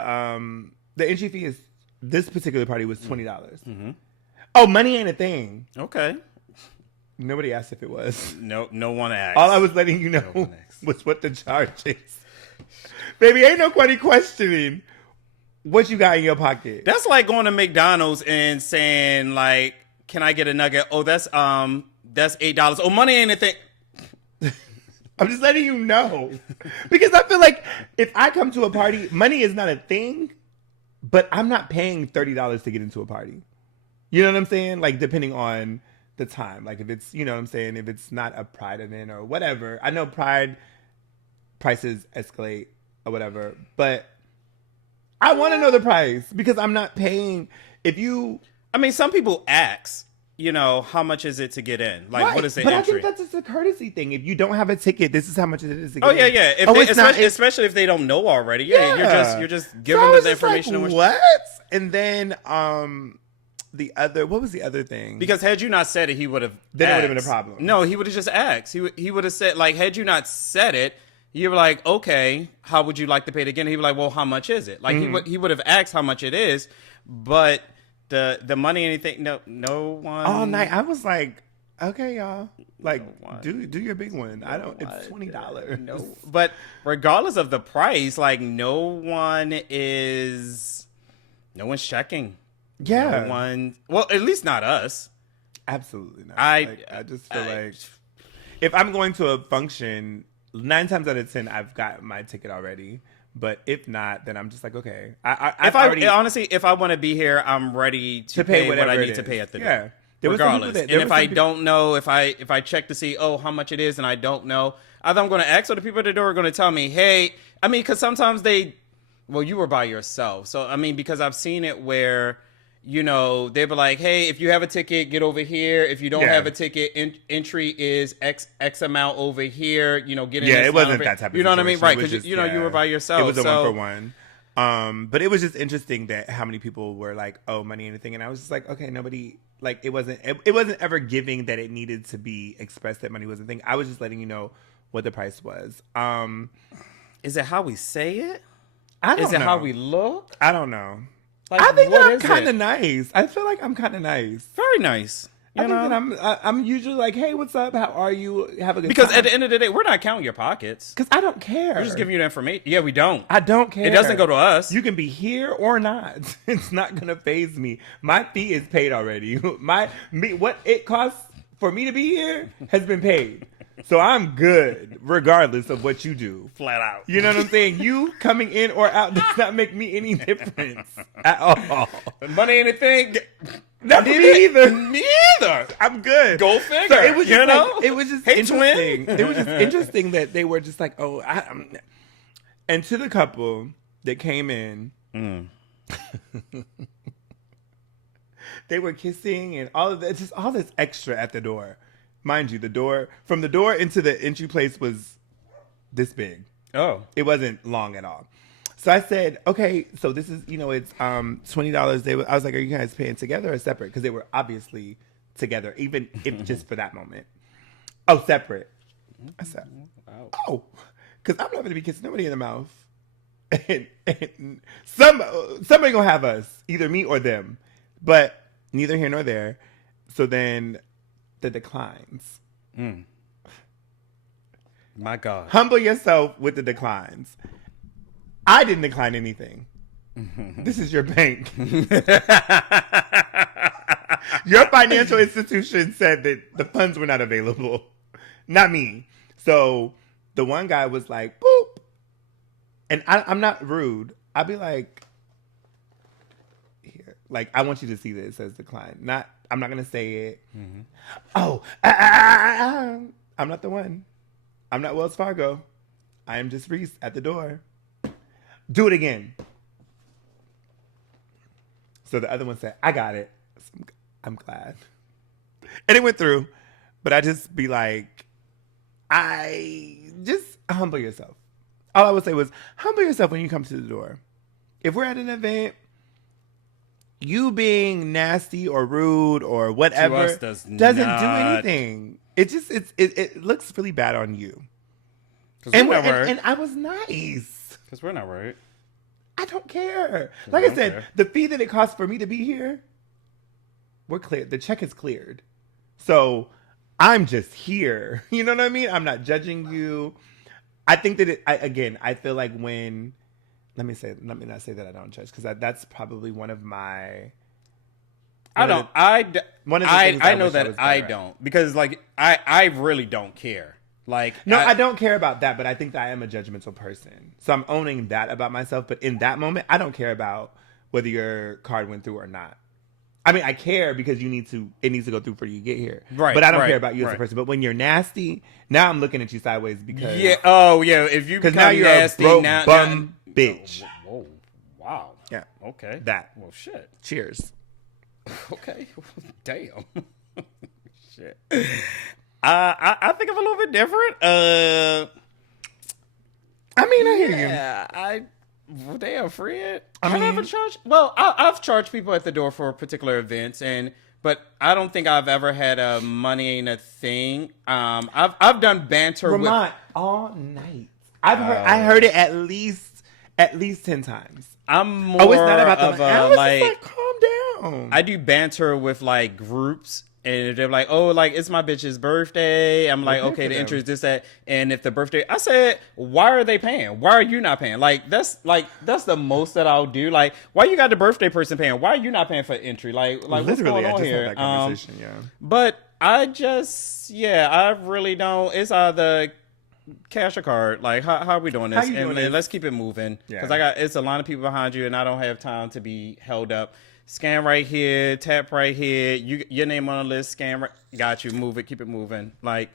entry fee is this particular party was $20. Mm-hmm. Oh, money ain't a thing. Okay. Nobody asked if it was. No one asked. All I was letting you know was what the charge is. Baby, ain't nobody questioning what you got in your pocket. That's like going to McDonald's and saying like, "Can I get a nugget?" Oh, that's $8. Oh, money ain't a thing. I'm just letting you know. Because I feel like if I come to a party, money is not a thing, but I'm not paying $30 to get into a party. You know what I'm saying? Like, depending on the time. Like, if it's, you know what I'm saying? If it's not a Pride event or whatever. I know Pride prices escalate or whatever, but I want to know the price because I'm not paying. If you... I mean, some people ask, you know, how much is it to get in? Like, Right, what is the but entry? I think that's just a courtesy thing. If you don't have a ticket, this is how much it is to get Oh in. yeah, yeah. If Oh, they, it's not- especially if they don't know already. Yeah, you're just giving So I them was the just information. Like, in which- what? And then what was the other thing? Because had you not said it, he would have. Then it would have been a problem. No, he would have just asked. He would have said, like, had you not said it, you were like, okay, how would you like to pay it again? He would be like, well, how much is it? Like he would have asked how much it is, but the money, anything, no one. all night I was like, okay, y'all, like, one. do your big one. I don't. It's $20. No, but regardless of the price, like no one's checking. Yeah. No one. Well, at least not us. Absolutely not. I just feel like if I'm going to a function, 9 times out of 10, I've got my ticket already. But if not, then I'm just like, okay. Honestly, if I want to be here, I'm ready to pay what I whatever it need to is. pay at the door. Yeah. There was some people Regardless. that- there And was if some I people- don't know, if I check to see, how much it is and I don't know, either I'm going to ask or the people at the door are going to tell me, hey, I mean, because sometimes you were by yourself. So, I mean, because I've seen it where, you know, they were like, hey, if you have a ticket, get over here. If you don't have a ticket, entry is X amount over here. You know, get in. Yeah, this it wasn't line. that type of You know what I mean? situation. Right, It was because just, you were by yourself. It was a so, 1-for-1. But it was just interesting that how many people were like, oh, money, anything. And I was just like, okay, nobody, like, it wasn't ever giving that it needed to be expressed that money was a thing. I was just letting you know what the price was. Is it how we say it? I don't Is it know. how we look? I don't know. Like, I think what that I'm is kind it? of nice. I feel like I'm kind of nice. Very nice. I You think know? that I'm usually like, hey, what's up? How are you? Have a good Because time. at the end of the day, we're not counting your pockets. Because I don't care. We're just giving you the information. Yeah, we don't. I don't care. It doesn't go to us. You can be here or not. It's not gonna phase me. My fee is paid already. What it costs for me to be here has been paid. So I'm good regardless of what you do. Flat out. You know what I'm saying? You coming in or out does not make me any difference at all. Money ain't a thing. Not for me either. Me either. I'm good. Go figure. So it was just you know? like, it was just Hey, twin. interesting. It was just interesting that they were just like, oh, and to the couple that came in, they were kissing and all of that, just all this extra at the door. Mind you, from the door into the entry place was this big. Oh. It wasn't long at all. So I said, okay, so this is, it's $20. I was like, are you guys paying together or separate? Because they were obviously together, even if just for that moment. Oh, separate. I said, oh, because I'm not going to be kissing nobody in the mouth. And somebody going to have us, either me or them. But neither here nor there. So then the declines. My God. Humble yourself with the declines. I didn't decline anything. This is your bank. Your financial institution said that the funds were not available. Not me. So the one guy was like, boop. And I'm not rude. I'd be like, here, Like, I want you to see this as decline. I'm not going to say it. Mm-hmm. Oh, I'm not the one. I'm not Wells Fargo. I am just Reese at the door. Do it again. So the other one said, I got it. So I'm glad. And it went through. But I just be like, just humble yourself. All I would say was, humble yourself when you come to the door. If we're at an event, you being nasty or rude or whatever doesn't do anything. It looks really bad on you. And I was nice. Because we're not right. I don't care. Like I said, the fee that it costs for me to be here, we're clear. The check is cleared. So I'm just here. You know what I mean? I'm not judging you. I think that I feel like when, let me not say that I don't judge, because that's probably one of my. I know that I don't, because like I really don't care. Like, no, I don't care about that, but I think that I am a judgmental person. So I'm owning that about myself. But in that moment, I don't care about whether your card went through or not. I mean, I care because it needs to go through for you to get here. Right. But I don't care about you as a person. But when you're nasty, now I'm looking at you sideways because. Yeah. Oh, yeah. If you become now you're nasty, a broke bum bitch. Whoa. Wow. Yeah. Okay. That. Well, shit. Cheers. Okay. Damn. Shit. I think I'm a little bit different. I mean, I hear you. Yeah. Damn, Fred. Have I ever charged? Well, I've charged people at the door for particular events, but I don't think I've ever had money ain't a thing. I've done banter Ramont, all night. I heard it at least 10 times. I'm more it's not about the like calm down. I do banter with like groups. And they're like, oh, like, it's my bitch's birthday. I'm like, okay, the entry is this, that. And if the birthday, I said, why are they paying? Why are you not paying? That's the most that I'll do. Like, why you got the birthday person paying? Why are you not paying for entry? Like what's going on here? Had that conversation, yeah. But I really don't. It's either cash or card. Like, how are we doing this? And let's keep it moving. Because it's a lot of people behind you, and I don't have time to be held up. Scan right here, tap right here. Your name on the list. Scan right. Got you. Move it. Keep it moving. Like,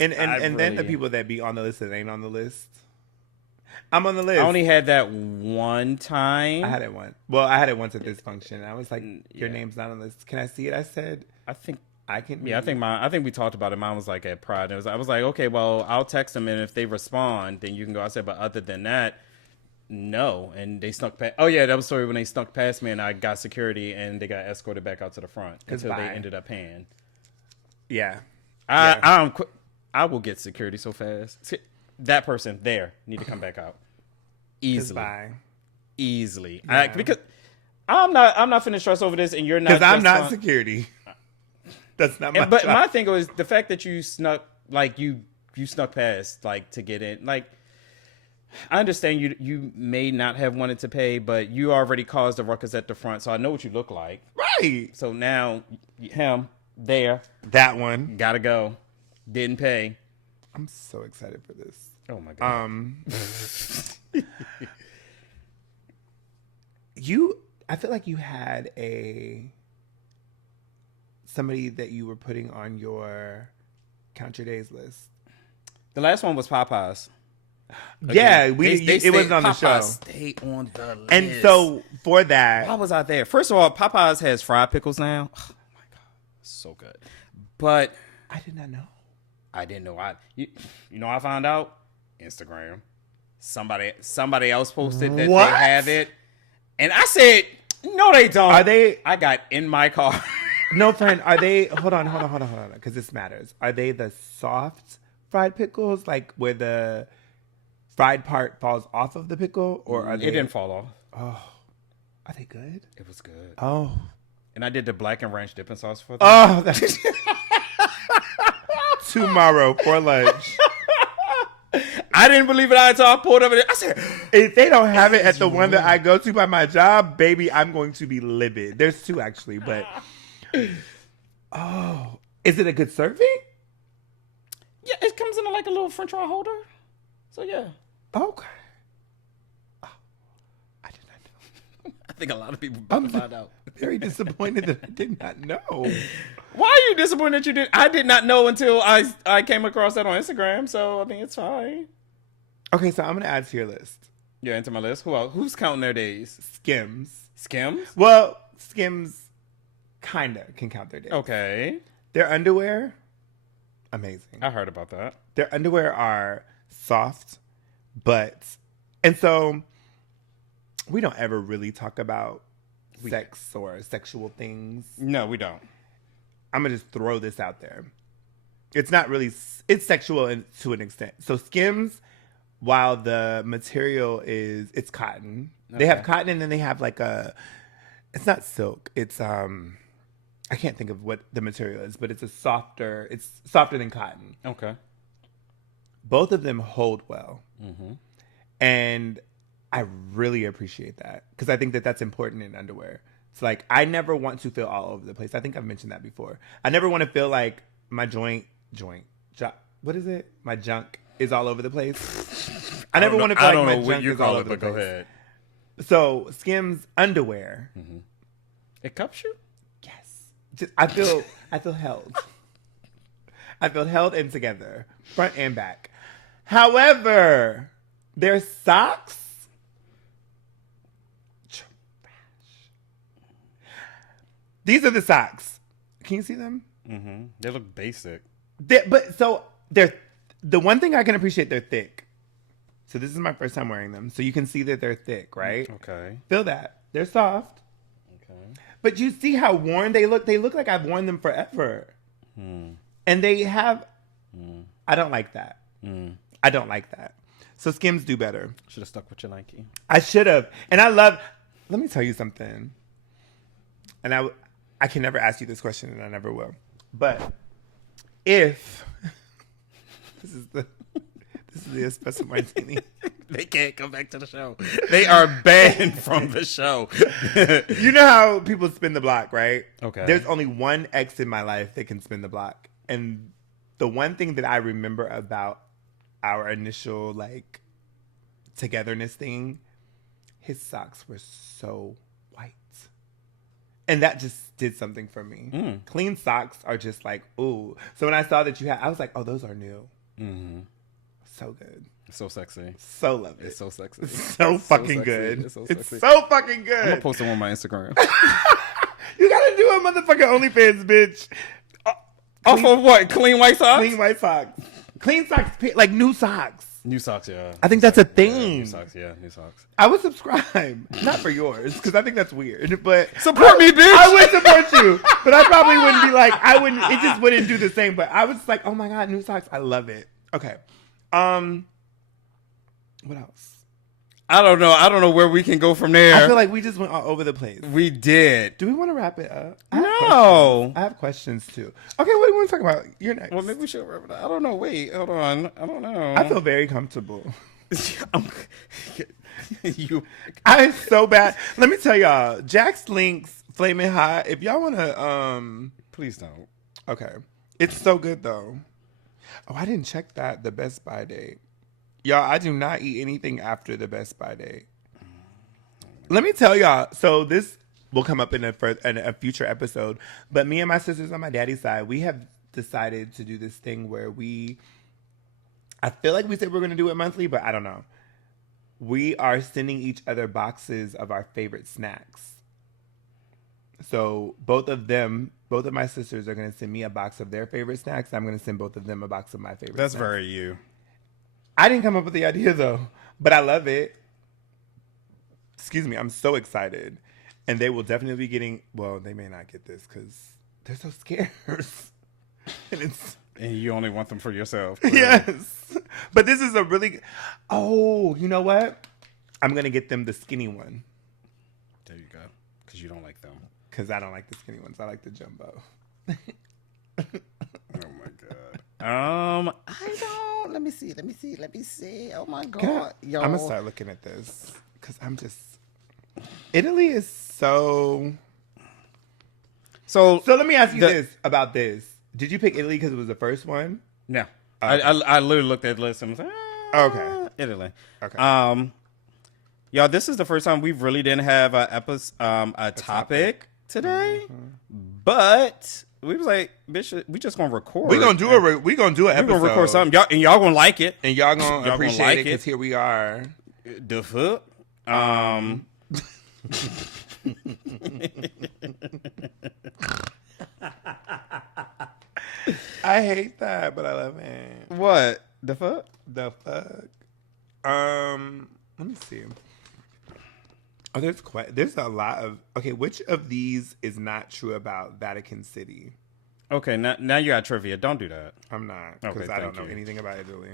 and then the people that be on the list that ain't on the list. I'm on the list. I only had that one time. I had it once. Well, I had it once at this function. I was like, your name's not on the list. Can I see it? I said, I think I can. Yeah, I think we talked about it. Mine was like at Pride. I was like, okay, well, I'll text them, and if they respond, then you can go. I said, but other than that. No, and they snuck past. Oh yeah, that was the story when they snuck past me, and I got security, and they got escorted back out to the front until they ended up paying. Yeah, I will get security so fast. That person there need to come back out easily. Yeah. Because I'm not finna stress over this, and you're not. Because I'm not security. That's not my. But job. my thing was the fact that you snuck, like you snuck past, like to get in, like. I understand you may not have wanted to pay, but you already caused a ruckus at the front, so I know what you look like. Right. So now, him, there. That one. Gotta go. Didn't pay. I'm so excited for this. Oh, my God. I feel like you had somebody that you were putting on your Count Your Days list. The last one was Popeyes. Yeah, it wasn't on the show. Stay on the list. And so for that, why was I there? First of all, Popeyes has fried pickles now. Oh my God, so good. But I did not know. I didn't know. You know, I found out Instagram. Somebody else posted that they have it, and I said, no, they don't. Are they? I got in my car. No, friend. Are they? Hold on, because this matters. Are they the soft fried pickles, like where the fried part falls off of the pickle, or are they? It didn't fall off. Oh, are they good? It was good. Oh, and I did the black and ranch dipping sauce for them. Oh, that's tomorrow for lunch. I didn't believe it until I pulled up. I said, if they don't have it at the one that I go to by my job, baby, I'm going to be livid. There's two actually, but oh, is it a good serving? Yeah, it comes in like a little French fry holder. So yeah. Okay. Oh, I did not know. think a lot of people about to find out. Very disappointed that I did not know. Why are you disappointed that you did? I did not know until I came across that on Instagram. So I mean, it's fine. Okay, so I'm gonna add to your list. Yeah, into my list. Who else? Who's counting their days? Skims. Skims? Well, Skims kinda can count their days. Okay. Their underwear, amazing. I heard about that. Their underwear are soft, and so we don't ever really talk about sex or sexual things. No, we don't. I'm gonna just throw this out there. It's not really, it's sexual to an extent. So Skims, while the material it's cotton. They have cotton and then they have like it's not silk. It's, I can't think of what the material is, but it's softer than cotton. Okay. Both of them hold well. Mm-hmm. And I really appreciate that because I think that that's important in underwear. It's like, I never want to feel all over the place. I think I've mentioned that before. I never want to feel like my what is it? My junk is all over the place. I never want to feel like my junk is all over the place. Go ahead. So Skims underwear. Mm-hmm. It cups you? Yes. I feel held. I feel held and together, front and back. However, their socks, trash. These are the socks. Can you see them? Mm-hmm. They look basic. They're the one thing I can appreciate, they're thick. So this is my first time wearing them. So you can see that they're thick, right? Okay. Feel that. They're soft. Okay. But you see how worn they look? They look like I've worn them forever. And they have... I don't like that. I don't like that. So Skims do better. Should have stuck with your Nike. I should have. And let me tell you something. And I can never ask you this question and I never will. But if... This is the Espresso Martini. They can't come back to the show. They are banned from the show. You know how people spin the block, right? Okay. There's only one ex in my life that can spin the block. And the one thing that I remember about our initial, like, togetherness thing, his socks were so white. And that just did something for me. Clean socks are just like, ooh. So when I saw that you had, I was like, oh, those are new. Mm-hmm. So good. It's so sexy. So love it. It's so sexy. It's so fucking good. It's so sexy. It's so fucking good. I'm going to post them on my Instagram. You gotta do a motherfucking OnlyFans, bitch. Off of what? Clean white socks? Clean white socks. Clean socks, like new socks. New socks, yeah. I think that's a thing. New socks, yeah. New socks. I would subscribe. Not for yours, because I think that's weird. But support me, bitch. I would support you. But I probably wouldn't be like, it just wouldn't do the same. But I was like, oh my God, new socks. I love it. Okay. What else? I don't know where we can go from there. I feel like we just went all over the place. We did. Do we want to wrap it up? No. I have questions too. Okay, what do you want to talk about? You're next. Well, maybe we should wrap it up. I don't know. Wait, hold on. I don't know. I feel very comfortable. I'm so bad. Let me tell y'all, Jack's Links Flaming Hot. If y'all want to, please don't. Okay, it's so good though. Oh, I didn't check that. The Best Buy date. Y'all, I do not eat anything after the Best Buy date. Let me tell y'all. So this will come up in a future episode. But me and my sisters on my daddy's side, we have decided to do this thing where I feel like we said we're going to do it monthly, but I don't know. We are sending each other boxes of our favorite snacks. So both of my sisters are going to send me a box of their favorite snacks. I'm going to send both of them a box of my favorite snacks. That's very you. I didn't come up with the idea though, but I love it. Excuse me, I'm so excited. And they will definitely be getting, well, they may not get this because they're so scarce. And you only want them for yourself. Yes. But this is oh, you know what? I'm going to get them the skinny one. There you go. Because you don't like them. Because I don't like the skinny ones. I like the jumbo. Oh my God. I don't. Let me see. Oh my God. I'm going to start looking at this. Because Italy is so... So let me ask you this about this. Did you pick Italy because it was the first one? No. Okay. I literally looked at the list and was like, okay. Italy. Okay. Y'all, this is the first time we really didn't have a topic today, but we was like, bitch, we just gonna record. We gonna do an episode. We gonna record something, y'all gonna like it, and y'all gonna appreciate like it because here we are. The fuck. I hate that, but I love it. What the fuck? The fuck. Let me see. Oh, there's a lot of. Okay, which of these is not true about Vatican City? Okay, now you got trivia. Don't do that. I'm not because I don't know anything about Italy.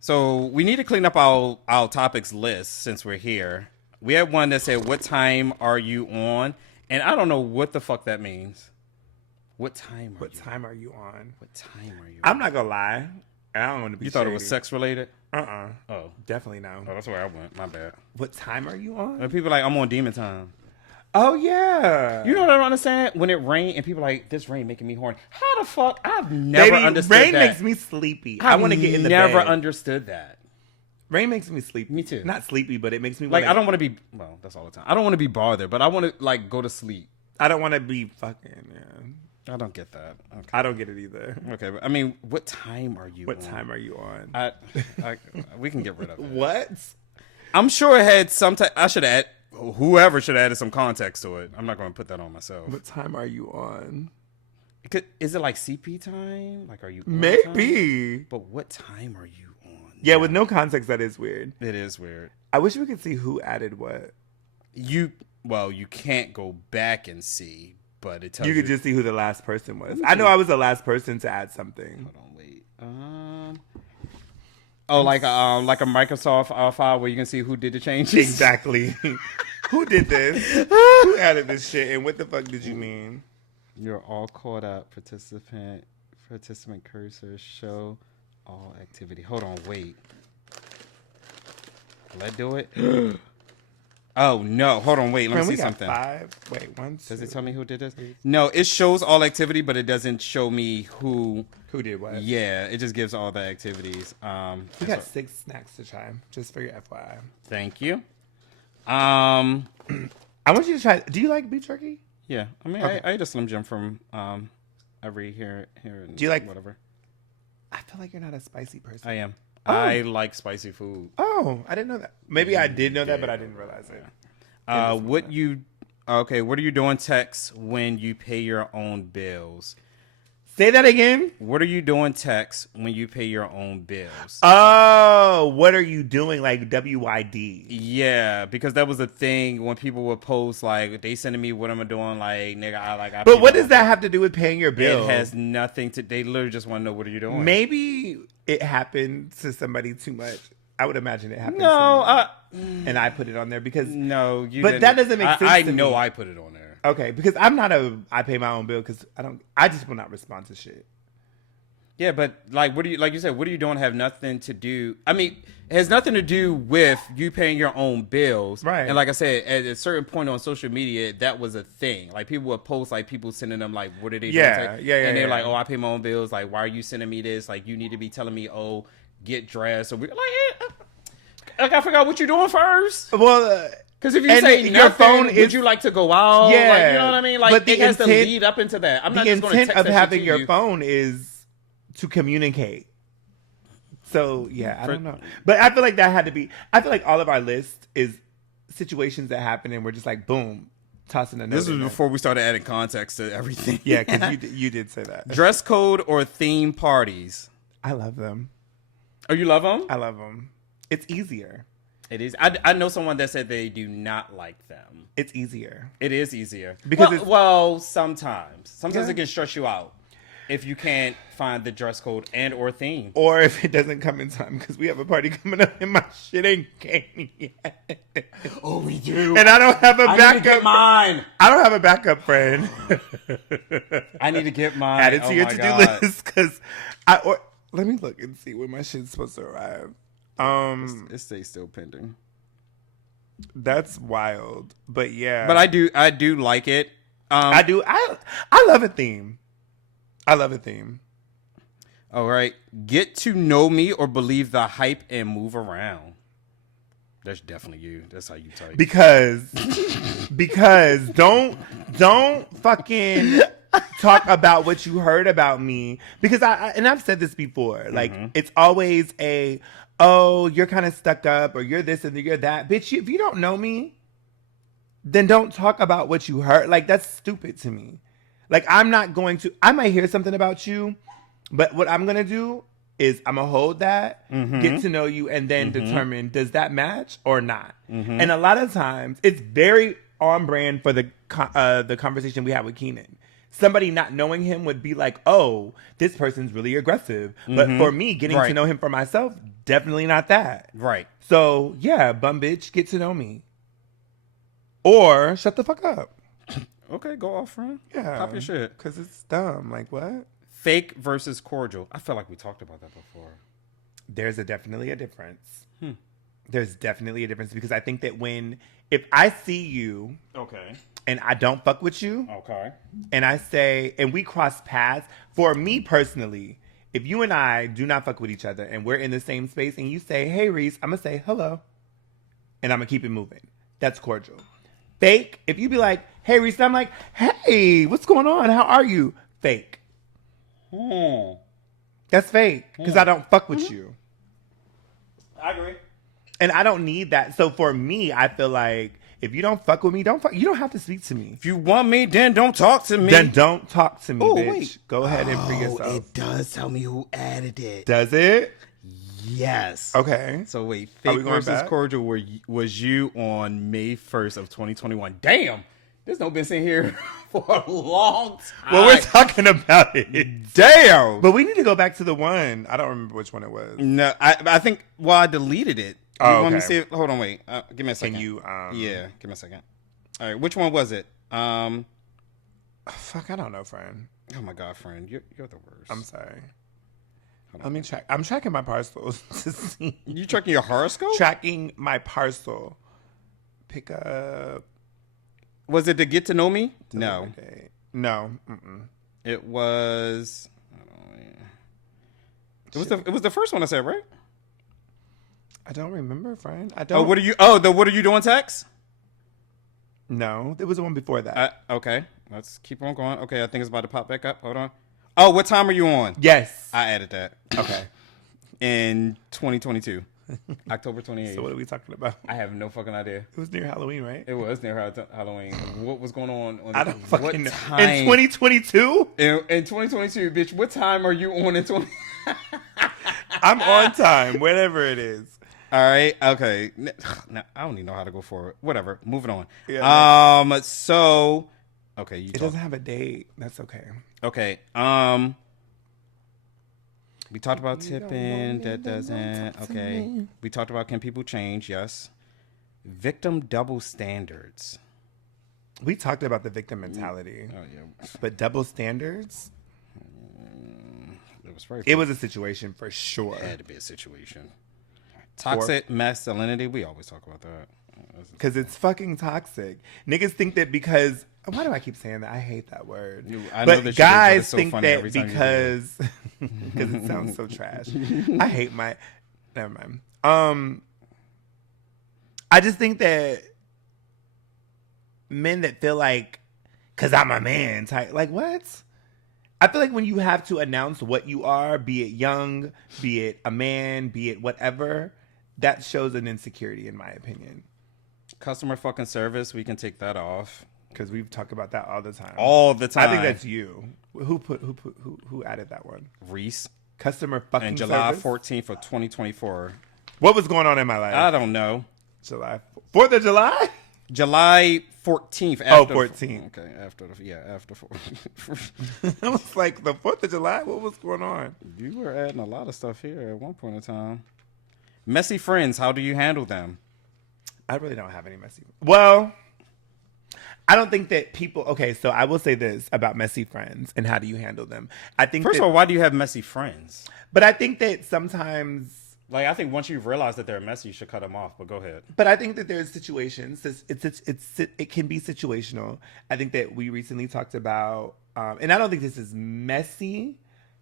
So we need to clean up our topics list since we're here. We had one that said, "What time are you on?" And I don't know what the fuck that means. What time are you on? I'm not gonna lie. I don't want to be. You thought it was sex related? Oh, definitely no. Oh, that's where I went. My bad. What time are you on? And people are like, I'm on demon time. Oh yeah. You know what I don't understand? When it rain and people are like, this rain making me horny. How the fuck? I've never understood rain that. Rain makes me sleepy. I want to get in the bed. Never understood that. Rain makes me sleepy. Me too. Not sleepy, but it makes me like I don't want to be. Well, that's all the time. I don't want to be bothered, but I want to like go to sleep. I don't want to be fucking. Yeah. I don't get that. Okay. I don't get it either. Okay, but I mean, what time are you? What time are you on? We can get rid of it. What? I'm sure it had some. I should add. Whoever should have added some context to it. I'm not going to put that on myself. What time are you on? Is it like CP time? Like, are you on maybe? Time? But what time are you on? Yeah, with no context, that is weird. It is weird. I wish we could see who added what. You can't go back and see, but it tells you. You could just see who the last person was. I know I was the last person to add something. Hold on, wait. Like a Microsoft file where you can see who did the changes. Exactly. Who did this? Who added this shit? And what the fuck did you mean? You're all caught up. Participant cursor show all activity. Hold on, wait. Will I do it? Oh no! Hold on, wait. Let me see something. 5. Wait, 1, 2. Does it tell me who did this? No, it shows all activity, but it doesn't show me who did what. Yeah, it just gives all the activities. We got 6 snacks to try, just for your FYI. Thank you. I want you to try. Do you like beef jerky? Yeah, I mean, okay. I eat a Slim Jim from every here. Do you like whatever? I feel like you're not a spicy person. I am. Oh. I like spicy food. Oh, I didn't know that. Maybe I did know that, but I didn't realize it. What are you doing text when you pay your own bills? Say that again. What are you doing text when you pay your own bills? Oh, what are you doing? Like WYD. Yeah, because that was a thing when people would post like they sending me what I'm doing, like nigga, I. But what does that have to do with paying your bill? It has nothing to. They literally just want to know what are you doing. Maybe it happened to somebody too much. I would imagine it happened. No, and I put it on there because no, you. But didn't. That doesn't make sense. I to know me. I put it on there. Okay, because I'm not I pay my own bill because I just will not respond to shit. Yeah, but like you said, what are you doing have nothing to do. I mean, it has nothing to do with you paying your own bills. Right. And like I said, at a certain point on social media, that was a thing. Like people would post like people sending them like, what are they doing? And they're like, oh, I pay my own bills. Like, why are you sending me this? Like, you need to be telling me, oh, get dressed. Or we like I forgot what you're doing first. Well, because if you say your phone would you like to go out? Yeah, like, you know what I mean. Like but it has to lead up into that. I'm not just going to text the intent of having to your you. phone is to communicate. So yeah, I don't know, but I feel like that had to be. I feel like all of our list is situations that happen, and we're just like boom, tossing a note. This was before we started adding context to everything. Yeah, because you did say that. Dress code or theme parties? I love them. Oh, you love them? I love them. It's easier. It is. I know someone that said they do not like them. It's easier. It is easier because sometimes it can stress you out if you can't find the dress code and or theme, or if it doesn't come in time because we have a party coming up and my shit ain't came yet. Oh, we do, and I don't have a backup. I need to get mine. I don't have a backup friend. I need to get mine. Add it to your to-do list because let me look and see when my shit's supposed to arrive. It stays still pending. That's wild, but yeah. But I do like it. I do. I love a theme. I love a theme. All right. Get to know me or believe the hype and move around. That's definitely you. That's how you type. Because don't fucking talk about what you heard about me. Because I've said this before. Like, it's always you're kind of stuck up, or you're this and you're that. Bitch, if you don't know me, then don't talk about what you heard. Like, that's stupid to me. Like, I might hear something about you, but what I'm going to do is I'm going to hold that, get to know you, and then determine, does that match or not? And a lot of times, it's very on brand for the conversation we had with Keenan. Somebody not knowing him would be like, oh, this person's really aggressive. But for me, getting to know him for myself, definitely not that. Right. So, yeah, bum bitch, get to know me. Or shut the fuck up. Okay, go off, friend. Yeah. Pop your shit. Because it's dumb. Like, what? Fake versus cordial. I feel like we talked about that before. There's definitely a difference. There's definitely a difference because I think that if I see you, okay, and I don't fuck with you, okay, and I say, and we cross paths, for me personally, if you and I do not fuck with each other and we're in the same space and you say, hey, Reese, I'm going to say hello, and I'm going to keep it moving. That's cordial. Fake, if you be like, hey, Reese, and I'm like, hey, what's going on? How are you? Fake. That's fake because I don't fuck with you. I agree. And I don't need that. So for me, I feel like if you don't fuck with me, you don't have to speak to me. If you want me, then don't talk to me. Then don't talk to me, bitch. Wait. Go ahead and free yourself. It does tell me who added it. Does it? Yes. Okay. So wait, Are we fake going versus back? cordial was you on May 1st of 2021. Damn. This no been sitting here for a long time. Well, we're talking about it. Damn. But we need to go back to the one. I don't remember which one it was. No, I think, I deleted it. You want me to see it? Hold on, wait. Give me a second. Can you, yeah, give me a second. All right, which one was it? Fuck, I don't know, friend. Oh my God, friend. You're the worst. I'm sorry. Let me check. I'm tracking my parcels to see. You checking your horoscope? Tracking my parcel. Pick up. Was it to get to know me? No. No. Mm-mm. It was. It was the first one I said, right? I don't remember, friend. I don't. Oh, what are you doing text? No, there was the one before that. Okay, let's keep on going. Okay, I think it's about to pop back up. Hold on. Oh, what time are you on? Yes. I added that. Okay. In 2022. October 28th. So what are we talking about? I have no fucking idea. It was near Halloween, right? It was near Halloween. What was going on I don't fucking know. Time? In 2022? In 2022, bitch, what time are you on in 20? I'm on time, whatever it is. All right. Okay. Now, I don't even know how to go forward. Whatever. Moving on. Yeah, So, okay. It doesn't have a date. That's okay. Okay. We talked about tipping. That doesn't. Okay. We talked about can people change? Yes. Victim double standards. We talked about the victim mentality. Oh yeah. But double standards? It was a situation for sure. It had to be a situation. Toxic masculinity. We always talk about that. Because it's fucking toxic. Niggas think that because... Why do I keep saying that? I hate that word. I know but guys think that because... Because it sounds so trash. I hate my... Never mind. I just think that men that feel like... Because I'm a man type... Like, what? I feel like when you have to announce what you are, be it young, be it a man, be it whatever, that shows an insecurity in my opinion. Customer fucking service, we can take that off. Because we've talked about that all the time. All the time. I think that's you. Who added that one? Reese. Customer fucking and July service? 14th of 2024. What was going on in my life? I don't know. July 4th of July? July 14th. After 14th. Okay, after 4. I was like, the 4th of July? What was going on? You were adding a lot of stuff here at one point in time. Messy friends, how do you handle them? I really don't have any messy. Well, I don't think that people. Okay, so I will say this about messy friends and how do you handle them. I think first of all, why do you have messy friends? But I think that sometimes. Like, I think once you've realized that they're messy, you should cut them off. But go ahead. But I think that there's situations. It can be situational. I think that we recently talked about, and I don't think this is messy.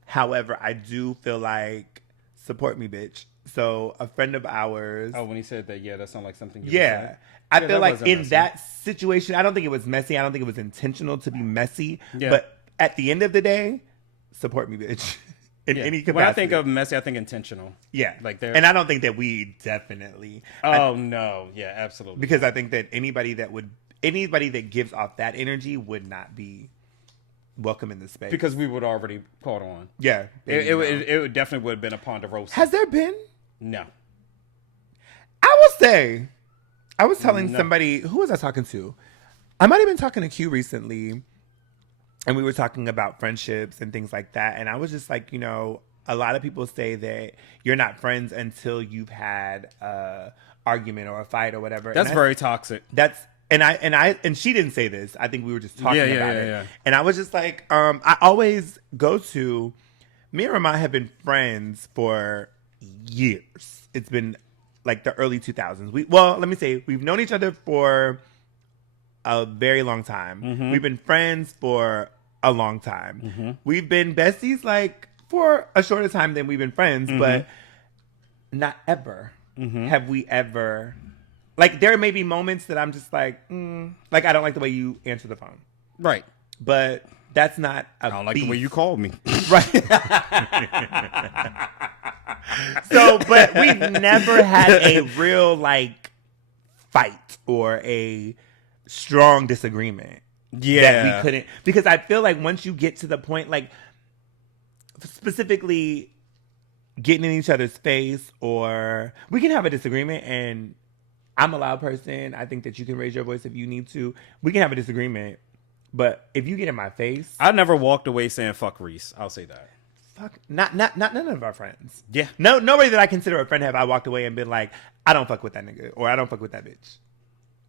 However, I do feel like support me, bitch. So a friend of ours. Oh, when he said that, that sounds like something. Yeah. I feel like in that situation, I don't think it was messy. I don't think it was intentional to be messy. Yeah. But at the end of the day, support me, bitch. In any capacity. When I think of messy, I think intentional. Yeah. Like there. And I don't think that we definitely. No. Yeah, absolutely. Because I think that anybody that gives off that energy would not be welcome in the space. Because we would already caught on. Yeah. It definitely would have been a ponderosa. Has there been? No. I will say, I was telling somebody, who was I talking to? I might have been talking to Q recently, and we were talking about friendships and things like that. And I was just like, a lot of people say that you're not friends until you've had a argument or a fight or whatever. That's very toxic. And she didn't say this. I think we were just talking about it. Yeah. And I was just like, I always go to, me and Ramont have been friends for years. It's been like the early 2000s. Let me say, we've known each other for a very long time. Mm-hmm. We've been friends for a long time. Mm-hmm. We've been besties like for a shorter time than we've been friends, mm-hmm. but not ever have we ever... Like, there may be moments that I'm just like, like, I don't like the way you answer the phone. Right. But that's not I don't like the way you called me. Right. So, but we've never had a real, like, fight or a strong disagreement. Yeah. That we couldn't. Because I feel like once you get to the point, like, specifically getting in each other's face, or we can have a disagreement and... I'm a loud person. I think that you can raise your voice if you need to. We can have a disagreement. But if you get in my face... I never walked away saying, fuck Reese. I'll say that. Fuck. Not none of our friends. Yeah. Nobody that I consider a friend have I walked away and been like, I don't fuck with that nigga. Or I don't fuck with that bitch.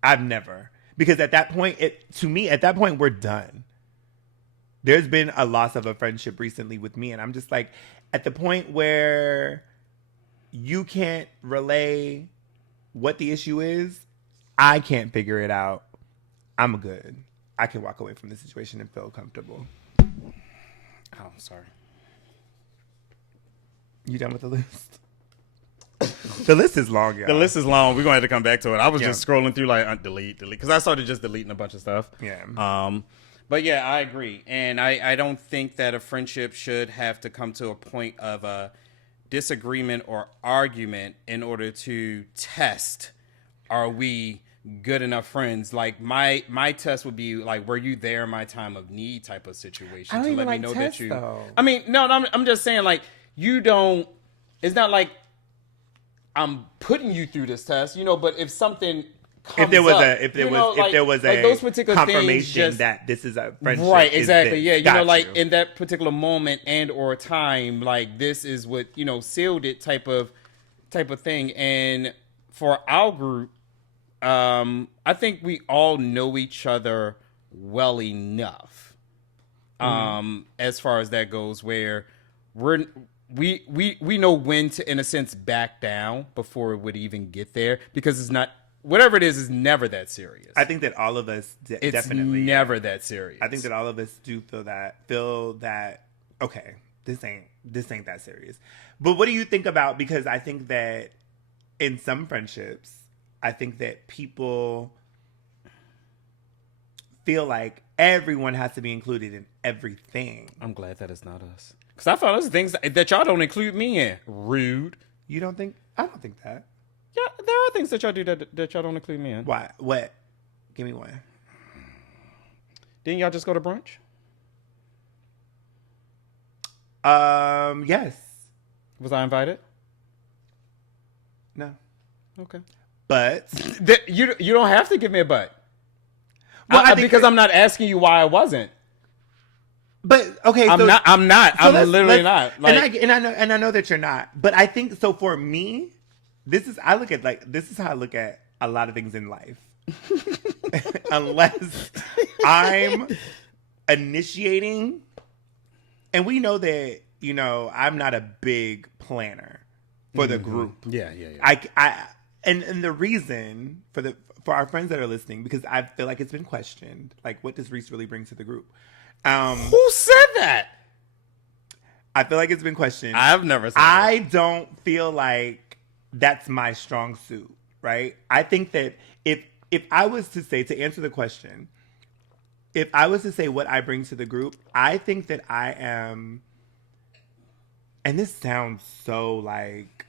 I've never. Because at that point, we're done. There's been a loss of a friendship recently with me. And I'm just like, at the point where you can't relay... what the issue is, I can't figure it out. I'm good. I can walk away from the situation and feel comfortable. Oh, sorry. You done with the list? The list is long, y'all. The list is long. We're going to have to come back to it. I was just scrolling through like delete. Because I started just deleting a bunch of stuff. Yeah. But yeah, I agree. And I don't think that a friendship should have to come to a point of a disagreement or argument in order to test, are we good enough friends? Like my test would be like, were you there in my time of need type of situation? I don't even like tests, though. I mean, no, I'm just saying, like, you don't, it's not like I'm putting you through this test, but if something comes if there was a those particular confirmation that this is a friendship, right? Exactly. Yeah, like in that particular moment and or time, like this is what sealed it type of thing. And for our group, I think we all know each other well enough, as far as that goes, where we know when to, in a sense, back down before it would even get there, because it's not. Whatever it is never that serious. I think that all of us definitely... It's never that serious. I think that all of us do feel that, okay, this ain't that serious. But what do you think about, because I think that in some friendships, I think that people feel like everyone has to be included in everything. I'm glad that it's not us. Because I found those things that y'all don't include me in. Rude. You don't think? I don't think that. Yeah, there are things that y'all do that y'all don't include me in. Why? What? Give me one. Didn't y'all just go to brunch? Yes. Was I invited? No. Okay. But you don't have to give me a but. Well, because I'm not asking you why I wasn't. But okay, I'm not. I'm literally not. Like, and I know that you're not. But I think so. For me, this is how I look at a lot of things in life. Unless I'm initiating, and we know that I'm not a big planner for the group. Yeah. And the reason for our friends that are listening, because I feel like it's been questioned, like, what does Reese really bring to the group? Who said that? I feel like it's been questioned. I've never said I don't feel like that's my strong suit, right? I think that if I was to say, to answer the question, if I was to say what I bring to the group, I think that I am, and this sounds so like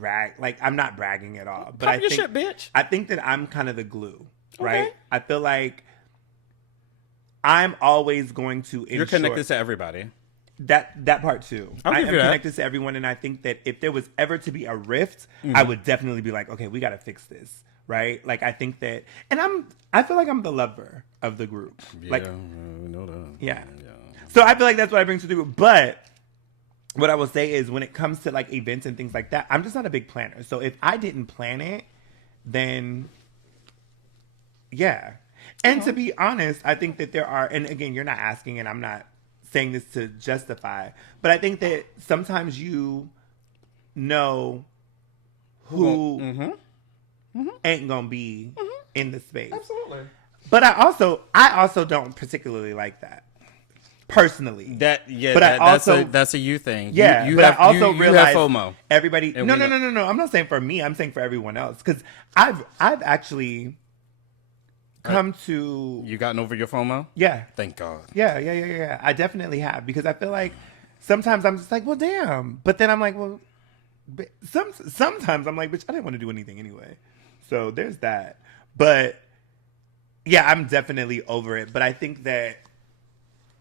I'm not bragging at all, but Pop I your think shit, bitch. I think that I'm kind of the glue, right? Okay. I feel like I'm always going to ensure You're connected to everybody. that part too. I am give you that. connected to everyone, and I think that if there was ever to be a rift, I would definitely be like, okay, we got to fix this, right? Like I think that, and I feel like I'm the lover of the group, like we know that. yeah. So I feel like that's what I bring to the group, but. What I will say is when it comes to like events and things like that, I'm just not a big planner. So if I didn't plan it, then yeah. And to be honest, I think that there are, and again, you're not asking and I'm not saying this to justify, but I think that sometimes you know who ain't gonna be in the space. Absolutely. But I also don't particularly like that. Personally, But that's a you thing. Yeah, you but have, I also you realize have FOMO. Everybody, And no. we I'm not saying for me. I'm saying for everyone else because I've actually come to. You gotten over your FOMO? Yeah, Thank God. yeah. I definitely have because I feel like sometimes I'm just like, well, damn, but then I'm like, well, sometimes I'm like, bitch, I didn't want to do anything anyway. So there's that. But yeah, I'm definitely over it. But I think that.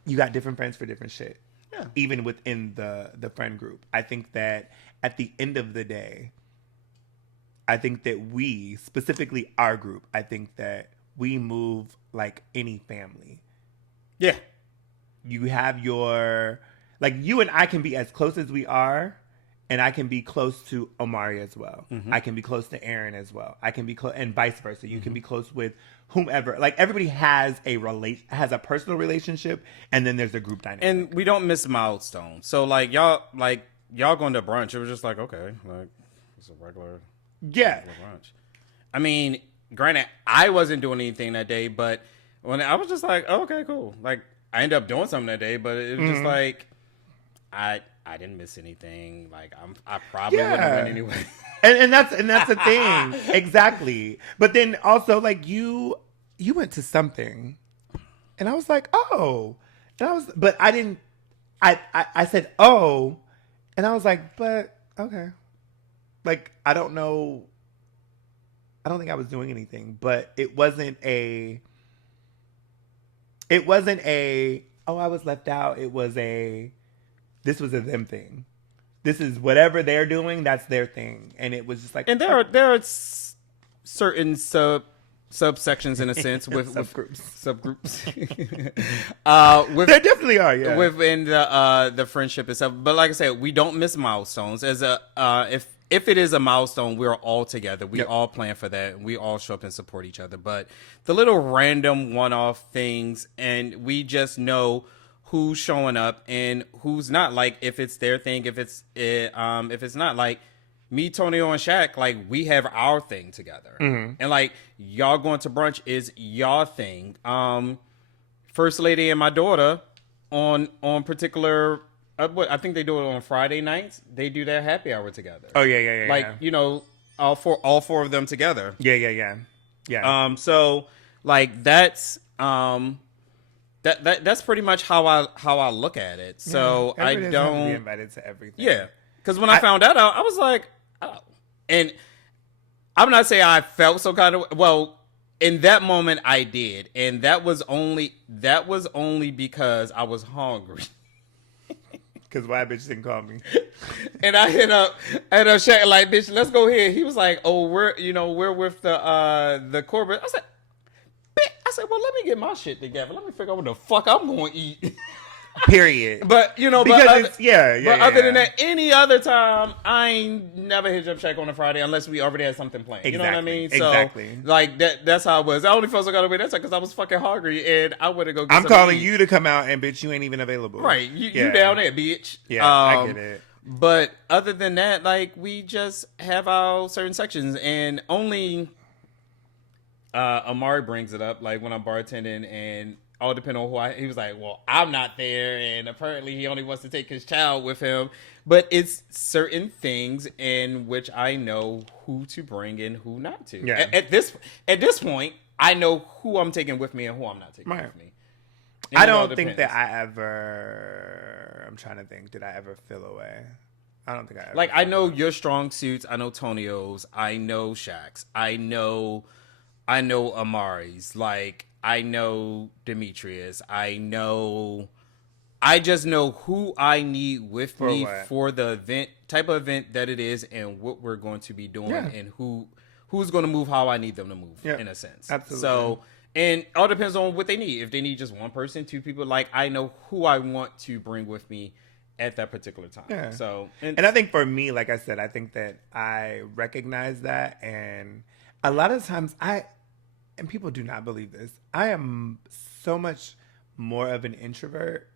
You got different friends for different shit. Yeah. Even within the friend group. I think that at the end of the day, I think that we, specifically our group, I think that we move like any family. Yeah. You have your, like you and I can be as close as we are, and I can be close to Omari as well. Mm-hmm. I can be close to Aaron as well. I can be close, and vice versa. You can be close with whomever. Like everybody has a personal relationship, and then there's a group dynamic. And we don't miss milestones. So like y'all going to brunch. It was just like, okay, like it's a regular brunch. I mean, granted, I wasn't doing anything that day, but when I was just like, oh, okay, cool. Like I ended up doing something that day, but it was just like I didn't miss anything. Like I probably wouldn't have went anyway. And that's the thing. Exactly. But then also like you went to something and I was like, oh. But I didn't I said, oh, and I was like, but okay. Like I don't know. I don't think I was doing anything, but it wasn't a oh, I was left out. It was this was a them thing. This is whatever they're doing, that's their thing. And it was just like... And there are certain subsections in a sense with subgroups. There definitely are, yeah. Within the friendship itself. But like I said, we don't miss milestones. As if it is a milestone, we're all together. We all plan for that. We all show up and support each other. But the little random one-off things, and we just know who's showing up and who's not. Like if it's their thing, if it's not, like me, Tonio, and Shaq, like we have our thing together, and like y'all going to brunch is y'all thing. First Lady and my daughter on particular. I think they do it on Friday nights. They do their happy hour together. Oh yeah. Like you know, all four of them together. Yeah. So like that's That's pretty much how I look at it. So I don't have to be invited to everything. Yeah, because when I found out, I was like, oh. And I'm not saying I felt so kind of well. In that moment, I did, and that was only because I was hungry. Because why bitch didn't call me? And I hit up Shaq like, bitch, let's go here. He was like, oh, we're with the corporate. I said, well, let me get my shit together. Let me figure out what the fuck I'm going to eat. Period. But, because other than that, any other time, I ain't never hit up Shaq on a Friday unless we already had something planned. Exactly. You know what I mean? Exactly. So, like, that's how it was. I only felt so kind of way that's because I was fucking hungry and I would have go get I'm something calling to eat. you to come out and, bitch, you ain't even available. Right. You down there, bitch. Yeah, I get it. But other than that, like, we just have our certain sections and only... Amari brings it up, like when I'm bartending, and all depend on who he was like, well, I'm not there, and apparently he only wants to take his child with him. But it's certain things in which I know who to bring and who not to. Yeah. At this point, I know who I'm taking with me and who I'm not taking with me. And I don't think that I ever. I'm trying to think. Did I ever feel away? I don't think I ever. Like, I know your strong suits. I know Tonio's. I know Shaq's. I know Amari's. Like, I know Demetrius. I just know who I need with me for the type of event that it is and what we're going to be doing and who's going to move how I need them to move in a sense. Absolutely. So, and it all depends on what they need. If they need just one person, two people, like, I know who I want to bring with me at that particular time. Yeah. So, and I think for me, like I said, I think that I recognize that, and a lot of times and people do not believe this, I am so much more of an introvert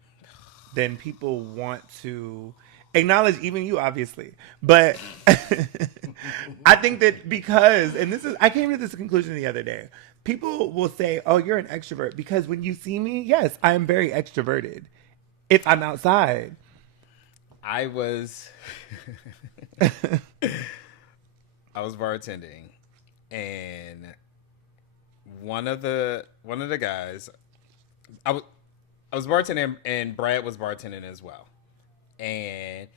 than people want to acknowledge, even you, obviously. But I think that because, and I came to this conclusion the other day, people will say, oh, you're an extrovert, because when you see me, yes, I am very extroverted if I'm outside. I was bartending, and one of the guys, I was bartending, and Brad was bartending as well, and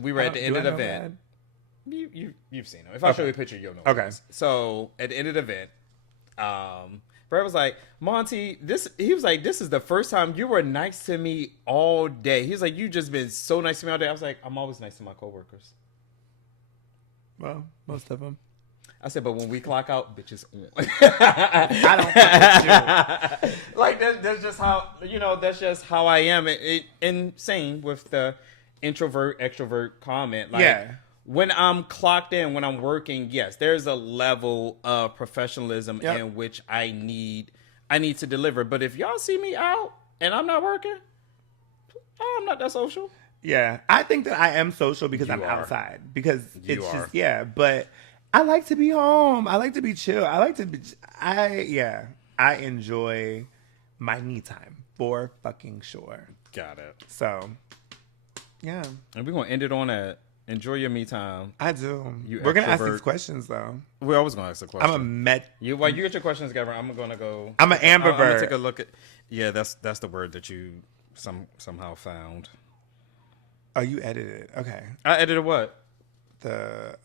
we were at the end of the event. You've seen him. If I show you a picture, you'll know. Okay. So at the end of the event, Brad was like, Monty, he was like, this is the first time you were nice to me all day. He was like, you just been so nice to me all day. I was like, I'm always nice to my coworkers. Well, most of them. I said, but when we clock out, bitches on. I don't fuck with you. Like, that's just how, that's just how I am. And same with the introvert, extrovert comment. Like, when I'm clocked in, when I'm working, yes, there's a level of professionalism in which I need to deliver. But if y'all see me out and I'm not working, I'm not that social. Yeah, I think that I am social because I'm outside. Because it's just, but I like to be home. I like to be chill. I enjoy my me time for fucking sure. Got it. So, yeah. And we're going to end it on that. Enjoy your me time. I do. We're going to ask these questions, though. We're always going to ask the question. I'm a Met. While you get your questions together, I'm going to go. I'm an ambivert. I'm going to take a look at. Yeah, that's the word that you somehow found. Oh, you edited it. Okay. I edited what? The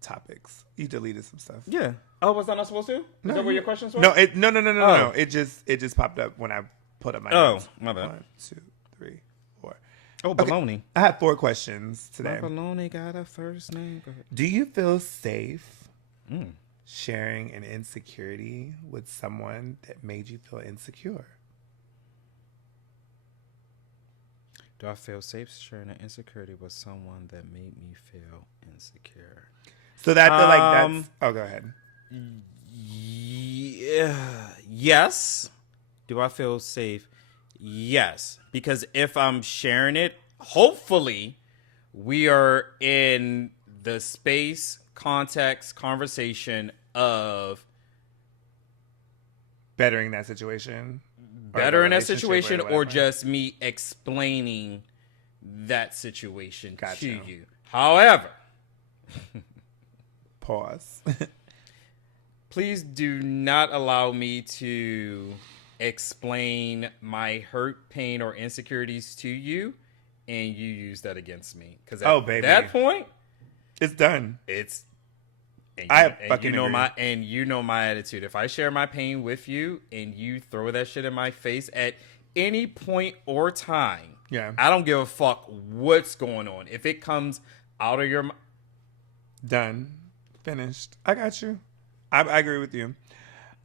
topics. You deleted some stuff. Yeah. Oh, was I not supposed to? Is that where your questions were? No, no. It just popped up when I put up my notes. My bad. 1, 2, 3, 4. Oh, baloney. Okay. I had 4 questions today. My baloney got a first name. Go ahead. Do you feel safe sharing an insecurity with someone that made you feel insecure? Do I feel safe sharing an insecurity with someone that made me feel insecure? So that that's. Oh, go ahead. Yeah. Yes. Do I feel safe? Yes. Because if I'm sharing it, hopefully we are in the space, context, conversation of bettering that situation. Better in that situation, or just me explaining that situation to you. However, pause. Please do not allow me to explain my hurt, pain, or insecurities to you, and you use that against me. Because at that point, it's done. It's. You know my attitude. If I share my pain with you and you throw that shit in my face at any point or time, I don't give a fuck what's going on. If it comes out of your done, finished. I got you. I agree with you.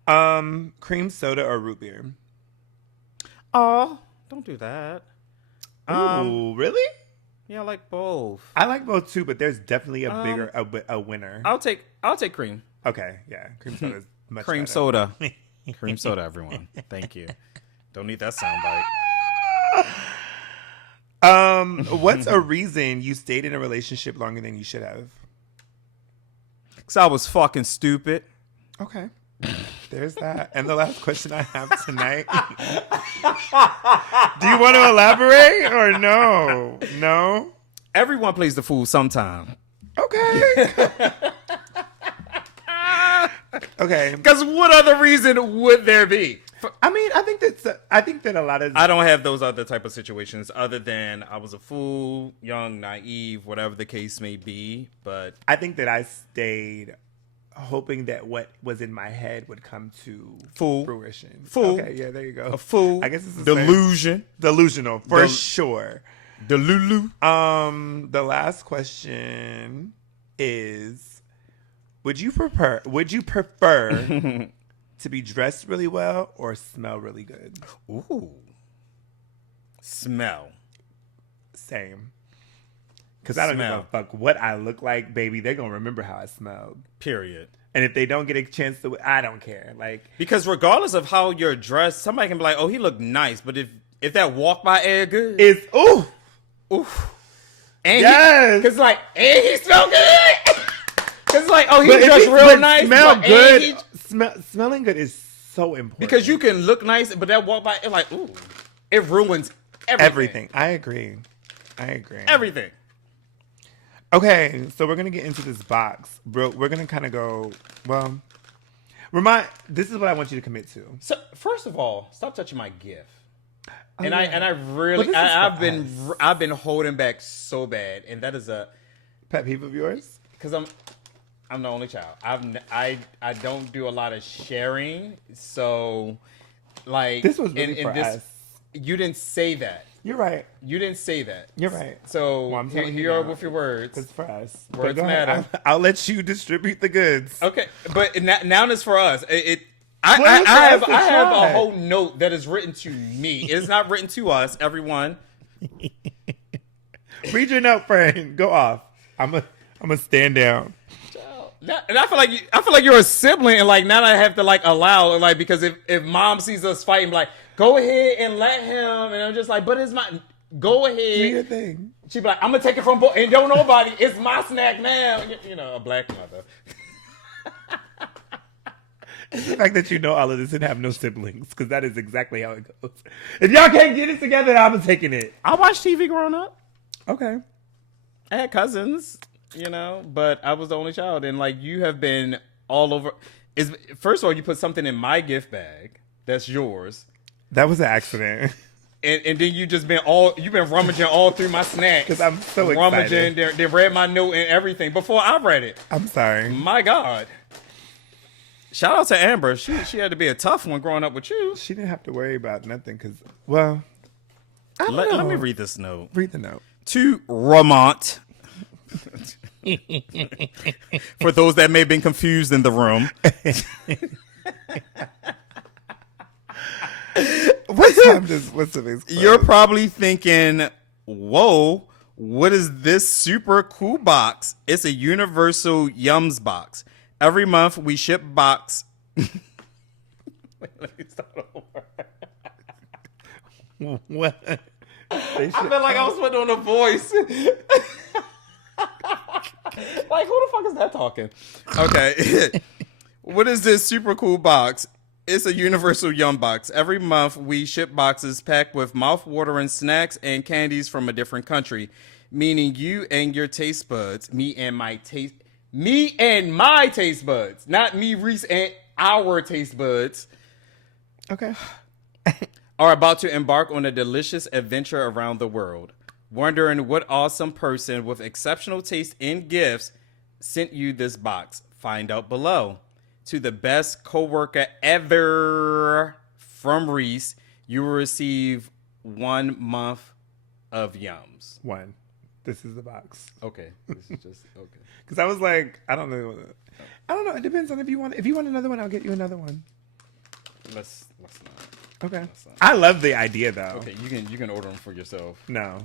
Cream soda or root beer? Oh, don't do that. Ooh, really? Yeah, I like both. I like both too, but there's definitely a winner. I'll take cream. Okay, yeah, cream soda is much cream better. Soda. Cream soda, everyone. Thank you. Don't need that soundbite. What's a reason you stayed in a relationship longer than you should have? Because I was fucking stupid. Okay. There's that. And the last question I have tonight. Do you want to elaborate or no? No? Everyone plays the fool sometime. Okay. Okay. Because what other reason would there be? I mean, I think that a lot of I don't have those other type of situations other than I was a fool, young, naive, whatever the case may be. But I think that I stayed hoping that what was in my head would come to fruition. Fool. Okay, yeah, there you go. A fool. I guess it's the delusion. Delusional, for sure. Delulu. The last question is: Would you prefer to be dressed really well or smell really good? Ooh. Smell. Same. Because I don't give a fuck what I look like, baby. They're going to remember how I smelled. Period. And if they don't get a chance to, I don't care. Like, because regardless of how you're dressed, somebody can be like, oh, he looked nice. But if that walk by air good. It's, ooh. And yes. Because like, and he smelled good. Because like, oh, he dressed real nice. Smell good. Smelling good is so important. Because you can look nice, but that walk by, it's like, ooh. It ruins everything. I agree. Everything. Okay, so we're going to get into this box. Bro, we're going to kind of go, well, this is what I want you to commit to. So, first of all, stop touching my gift. Oh, and yeah. I really, I've been holding back so bad. And that is a pet peeve of yours? Because I'm the only child. I don't do a lot of sharing. So, like, this was really for us. You didn't say that. You're right. You didn't say that. You're right. So, well, here you are with your words. It's for us. Words matter. I'll let you distribute the goods. Okay, but now it's for us. I have a whole note that is written to me. It is not written to us, everyone. Read your note, friend. Go off. I'm gonna stand down. And I feel like you're a sibling, and like now I have to like allow, like, because if mom sees us fighting, like, go ahead and let him, and I'm just like, but it's my, go ahead, do your thing. She'd be like, I'm gonna take it from both, and don't nobody, it's my snack now. You know, a black mother. The fact that you know all of this and have no siblings, because that is exactly how it goes. If y'all can't get it together, I'm taking it. I watched TV growing up. Okay, I had cousins. You know, but I was the only child, and like you have been all over. First of all, you put something in my gift bag that's yours. That was an accident. And then you've been rummaging all through my snacks. Because I'm so rummaging, excited. They read my note and everything before I read it. I'm sorry. My God. Shout out to Amber. She had to be a tough one growing up with you. She didn't have to worry about nothing because, well, I don't know. Let me read this note. Read the note. To Ramont. For those that may have been confused in the room. What's the face? You're probably thinking, whoa, what is this super cool box? It's a universal Yums box. Every month we ship box. Wait, let me start over. What? I feel like I was putting on a voice. Like, who the fuck is that talking? Okay. What is this super cool box? It's a universal Yum box. Every month, we ship boxes packed with mouth-watering snacks and candies from a different country, meaning you and your taste buds, me and my taste buds, not me, Reese, and our taste buds. Okay. Are about to embark on a delicious adventure around the world. Wondering what awesome person with exceptional taste in gifts sent you this box? Find out below. To the best coworker ever from Reese, you will receive 1 month of Yums. One. This is the box. Okay. This is just okay. Because I was like, I don't know. It depends on if you want. If you want another one, I'll get you another one. Let's not. Okay. I love the idea though. Okay, you can order them for yourself. No,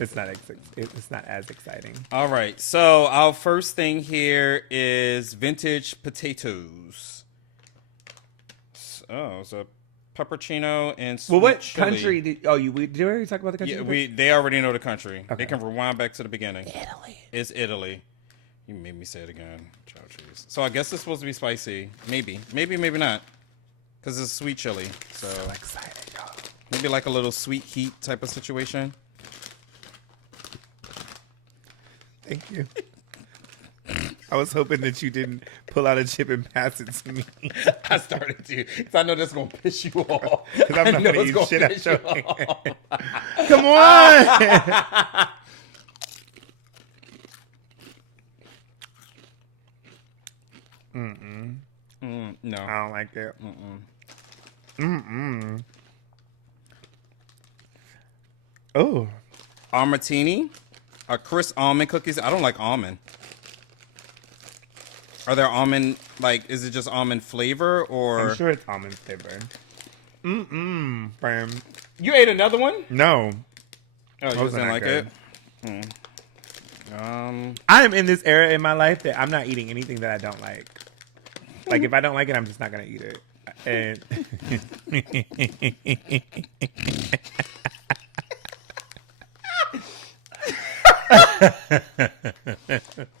it's not. It's not as exciting. All right. So our first thing here is vintage potatoes. Oh, it's a peppercino and sweet what chili. country did? Oh, did we already talk about the country? Yeah, they already know the country. Okay. They can rewind back to the beginning. Italy. It's Italy. You made me say it again. Chow cheese. So I guess it's supposed to be spicy. Maybe not. Because it's sweet chili. So excited, y'all. maybe like a little sweet heat type of situation. Thank you. I was hoping that you didn't pull out a chip and pass it to me. I started to. Because I know that's going to piss you off. Because I'm not going to eat shit out piss your you off. hand. Come on! No. I don't like it. Oh. Martini are crisp almond cookies. I don't like almond. Are there almond, like, is it just almond flavor or? I'm sure it's almond flavor. Fam. You ate another one? No. Oh, you Those didn't are like not it? I am in this era in my life that I'm not eating anything that I don't like. Like, if I don't like it, I'm just not going to eat it. And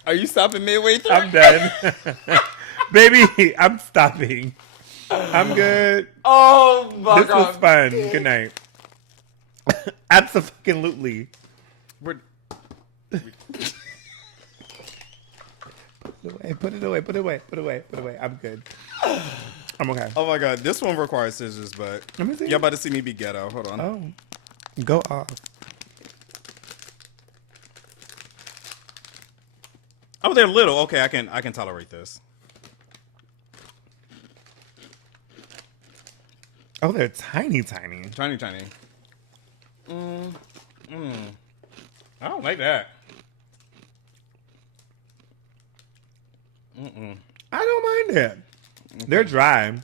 Are you stopping midway through? I'm done. Baby, I'm stopping. I'm good. Oh, my This God. was fun. Good night. Absolutely. We're- Put it away. I'm good. I'm okay. Oh, my God. This one requires scissors, but Let me see. y'all about to see me be ghetto. Hold on. Oh. Go off. Oh, they're little. Okay, I can tolerate this. Oh, they're tiny, tiny. Tiny. I don't like that. I don't mind it. They're dry.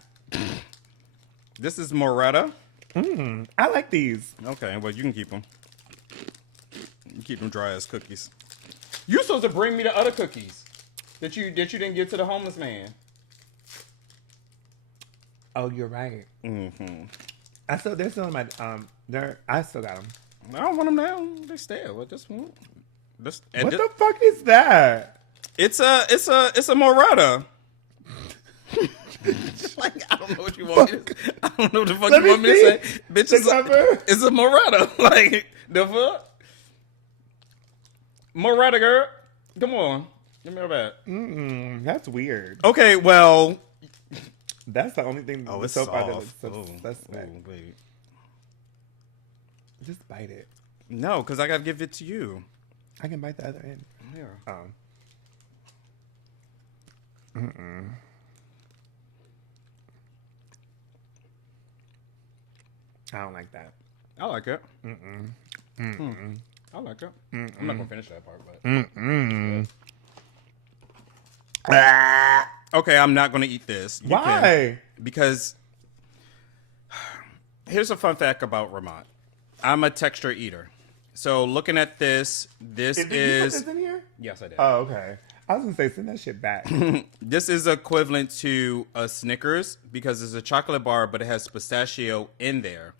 This is Moretta. I like these. Okay, well, you can keep them. You keep them dry as cookies. You supposed to bring me the other cookies that you didn't give to the homeless man. Oh, you're right. They're still in my I still got them. I don't want them now. They stale. What this one? What the fuck is that? It's a Moretta. Like, I don't know what you want me to say. I don't know what the fuck you want me to say. Bitch, it's a Moretta. Like, the fuck? Moretta, girl. Come on. Give me that. That's weird. Okay, well. That's the only thing. Oh, it's so far soft. that Oh, suspect. wait. Just bite it. No, because I got to give it to you. I can bite the other end. Here. I don't like that. I like it. I like it. I'm not going to finish that part, but. Okay, I'm not going to eat this. You Why? can, because here's a fun fact about Ramont. I'm a texture eater. So looking at this Did you put this in here? Yes, I did. Oh, okay. I was gonna say send that shit back. This is equivalent to a Snickers because it's a chocolate bar, but it has pistachio in there.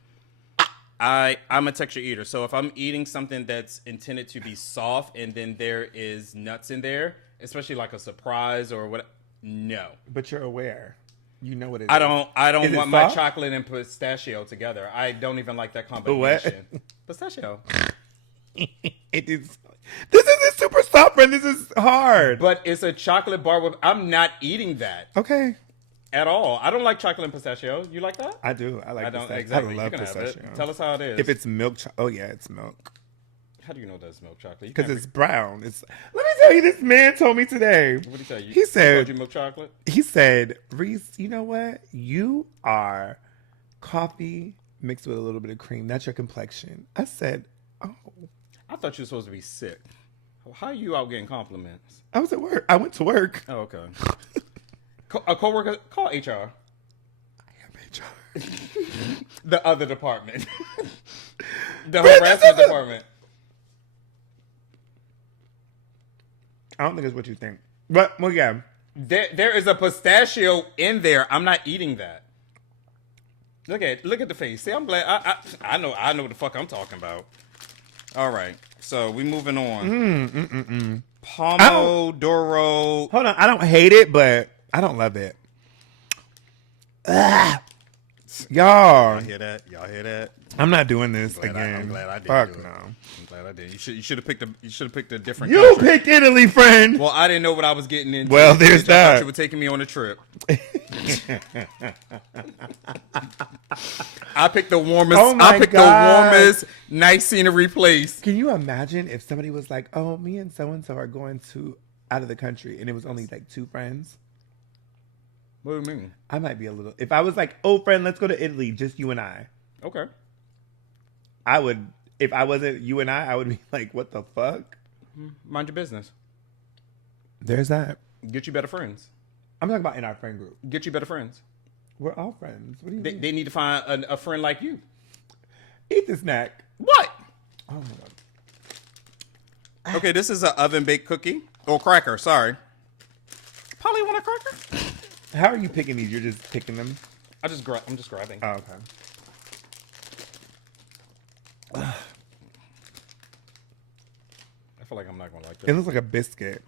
I'm a texture eater, so if I'm eating something that's intended to be soft and then there is nuts in there, especially like a surprise or what, no. But you're aware. You know what it is. I don't Is it want my soft? chocolate and pistachio together. I don't even like that combination. What? Pistachio. It is. This isn't super soft, friend. This is hard. But it's a chocolate bar with. I'm not eating that Okay. at all. I don't like chocolate and pistachio. You like that? I do. I like I don't pistachio. exactly. I You love can have pistachio. it. Tell us how it is. If it's milk, oh yeah, it's milk. How do you know that's milk chocolate? Because it's brown. It's. Let me tell you, this man told me today. What did he tell you? He said, called you milk chocolate. He said, Reese, you know what? You are coffee mixed with a little bit of cream. That's your complexion. I said, oh. I thought you were supposed to be sick. How are you out getting compliments? I was at work. I went to work. Oh, okay. A coworker, call HR. I am HR. The other department. The harassment department. I don't think it's what you think. But, well, yeah. There is a pistachio in there. I'm not eating that. Look at the face. See, I'm glad. I know what the fuck I'm talking about. All right, so we moving on. Pomodoro. Hold on. I don't hate it, but I don't love it. Ugh. Y'all hear that? Y'all hear that? I'm not doing this again. I'm glad I did. Fuck do it. no. I'm glad I did. You should have picked a different. You country. picked Italy, friend. Well, I didn't know what I was getting into. Well, there's I that. thought you were taking me on a trip. I picked the warmest. Oh my I picked God. the warmest, nice scenery place. Can you imagine if somebody was like, "Oh, me and so are going to out of the country," and it was only like 2 friends? What do you mean? I might be a little. If I was like, "Oh, friend, let's go to Italy, just you and I," Okay. I would. If I wasn't you and I would be like, "What the fuck?" Mind your business. There's that. Get you better friends. I'm talking about in our friend group. Get you better friends. We're all friends. What do you mean? They need to find a friend like you. Eat the snack. What? Oh my God. Okay, this is an oven baked cookie or cracker. Sorry. Polly, want a cracker? How are you picking these? You're just picking them? I'm just grabbing. Oh, okay. I feel like I'm not gonna like It this. looks like a biscuit.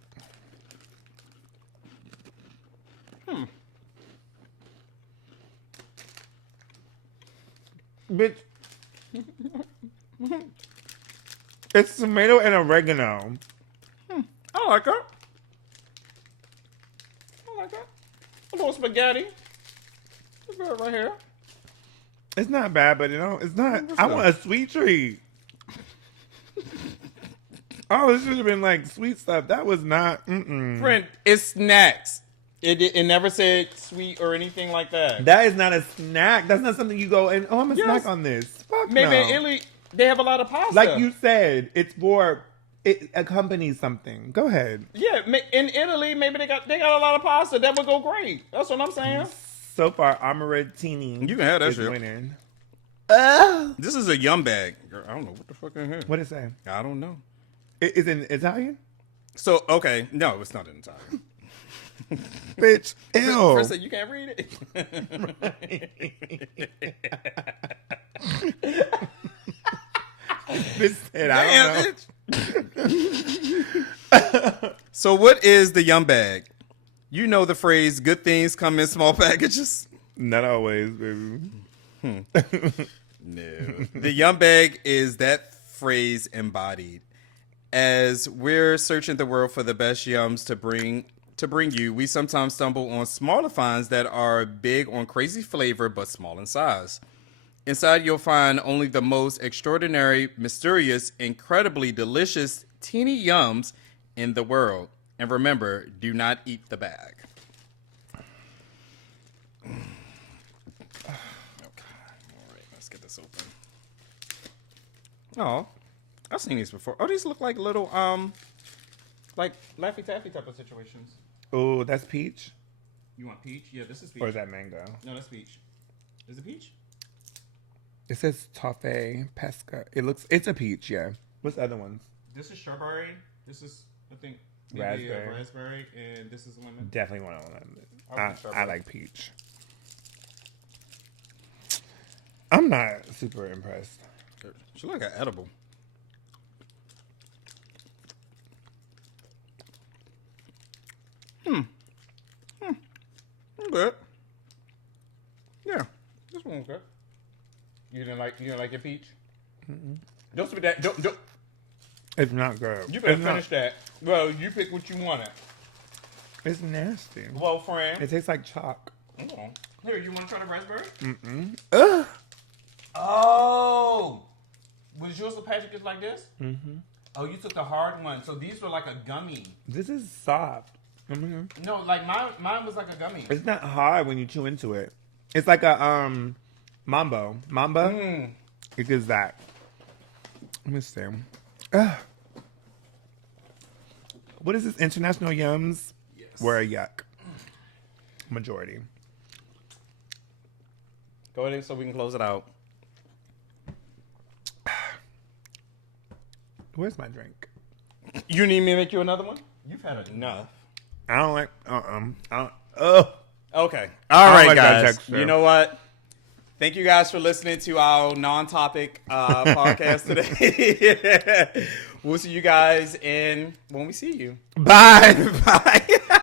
Bitch. It's tomato and oregano. I like it. I like it. A little spaghetti. It's good right here. It's not bad, but it's not. I want a sweet treat. Oh, this should have been like sweet stuff. That was not. Friend, it's snacks. It never said sweet or anything like that. That is not a snack. That's not something you go and I'm a snack on this. Fuck Maybe no. in Italy they have a lot of pasta. Like you said, it's for it accompanies something. Go ahead. Yeah, in Italy maybe they got a lot of pasta that would go great. That's what I'm saying. So far, Amaretini. You can have that is shit. winning. This is a yum bag. Girl, I don't know what the fuck in here. What did it say? I don't know. Is it Italian? So okay, no, it's not in Italian. Bitch, ew. First, you can't read it. Bitch said, I don't know. So what is the yum bag? You know the phrase, good things come in small packages? Not always, baby. No. The yum bag is that phrase embodied. As we're searching the world for the best yums to bring you, we sometimes stumble on smaller finds that are big on crazy flavor but small in size. Inside, you'll find only the most extraordinary, mysterious, incredibly delicious, teeny yums in the world. And remember, do not eat the bag. Okay, all right, let's get this open. Oh, I've seen these before. Oh, these look like little, like Laffy Taffy type of situations. Oh, that's peach? You want peach? Yeah, this is peach. Or is that mango? No, that's peach. Is it peach? It says toffee pesca. It's a peach, yeah. What's the other ones? This is strawberry. This is, I think, Raspberry. Raspberry, and this is lemon. Definitely one of them. I I like peach. I'm not super impressed. She look like an edible. Good. Yeah, this one's good. You didn't like your peach? Don't spit that. Don't. It's not good. You better It's finish that. Well, you pick what you wanted. It's nasty. Well, friend. It tastes like chalk. Oh. Here, you want to try the raspberry? Ugh. Oh. Was yours the packages like this? Mm-hmm. Oh, you took the hard one. So these were like a gummy. This is soft. No, like mine was like a gummy. It's not hard when you chew into it. It's like a mambo. Mamba? It gives that. Let me see. Ugh. What is this? International Yums? Yes. We're a yuck. Majority. Go ahead so we can close it out. Where's my drink? You need me to make you another one? You've had enough. I don't like. Oh. Okay. All I don't right, like that guys. texture. You know what? Thank you guys for listening to our non-topic podcast today. We'll see you guys when we see you. Bye. Bye.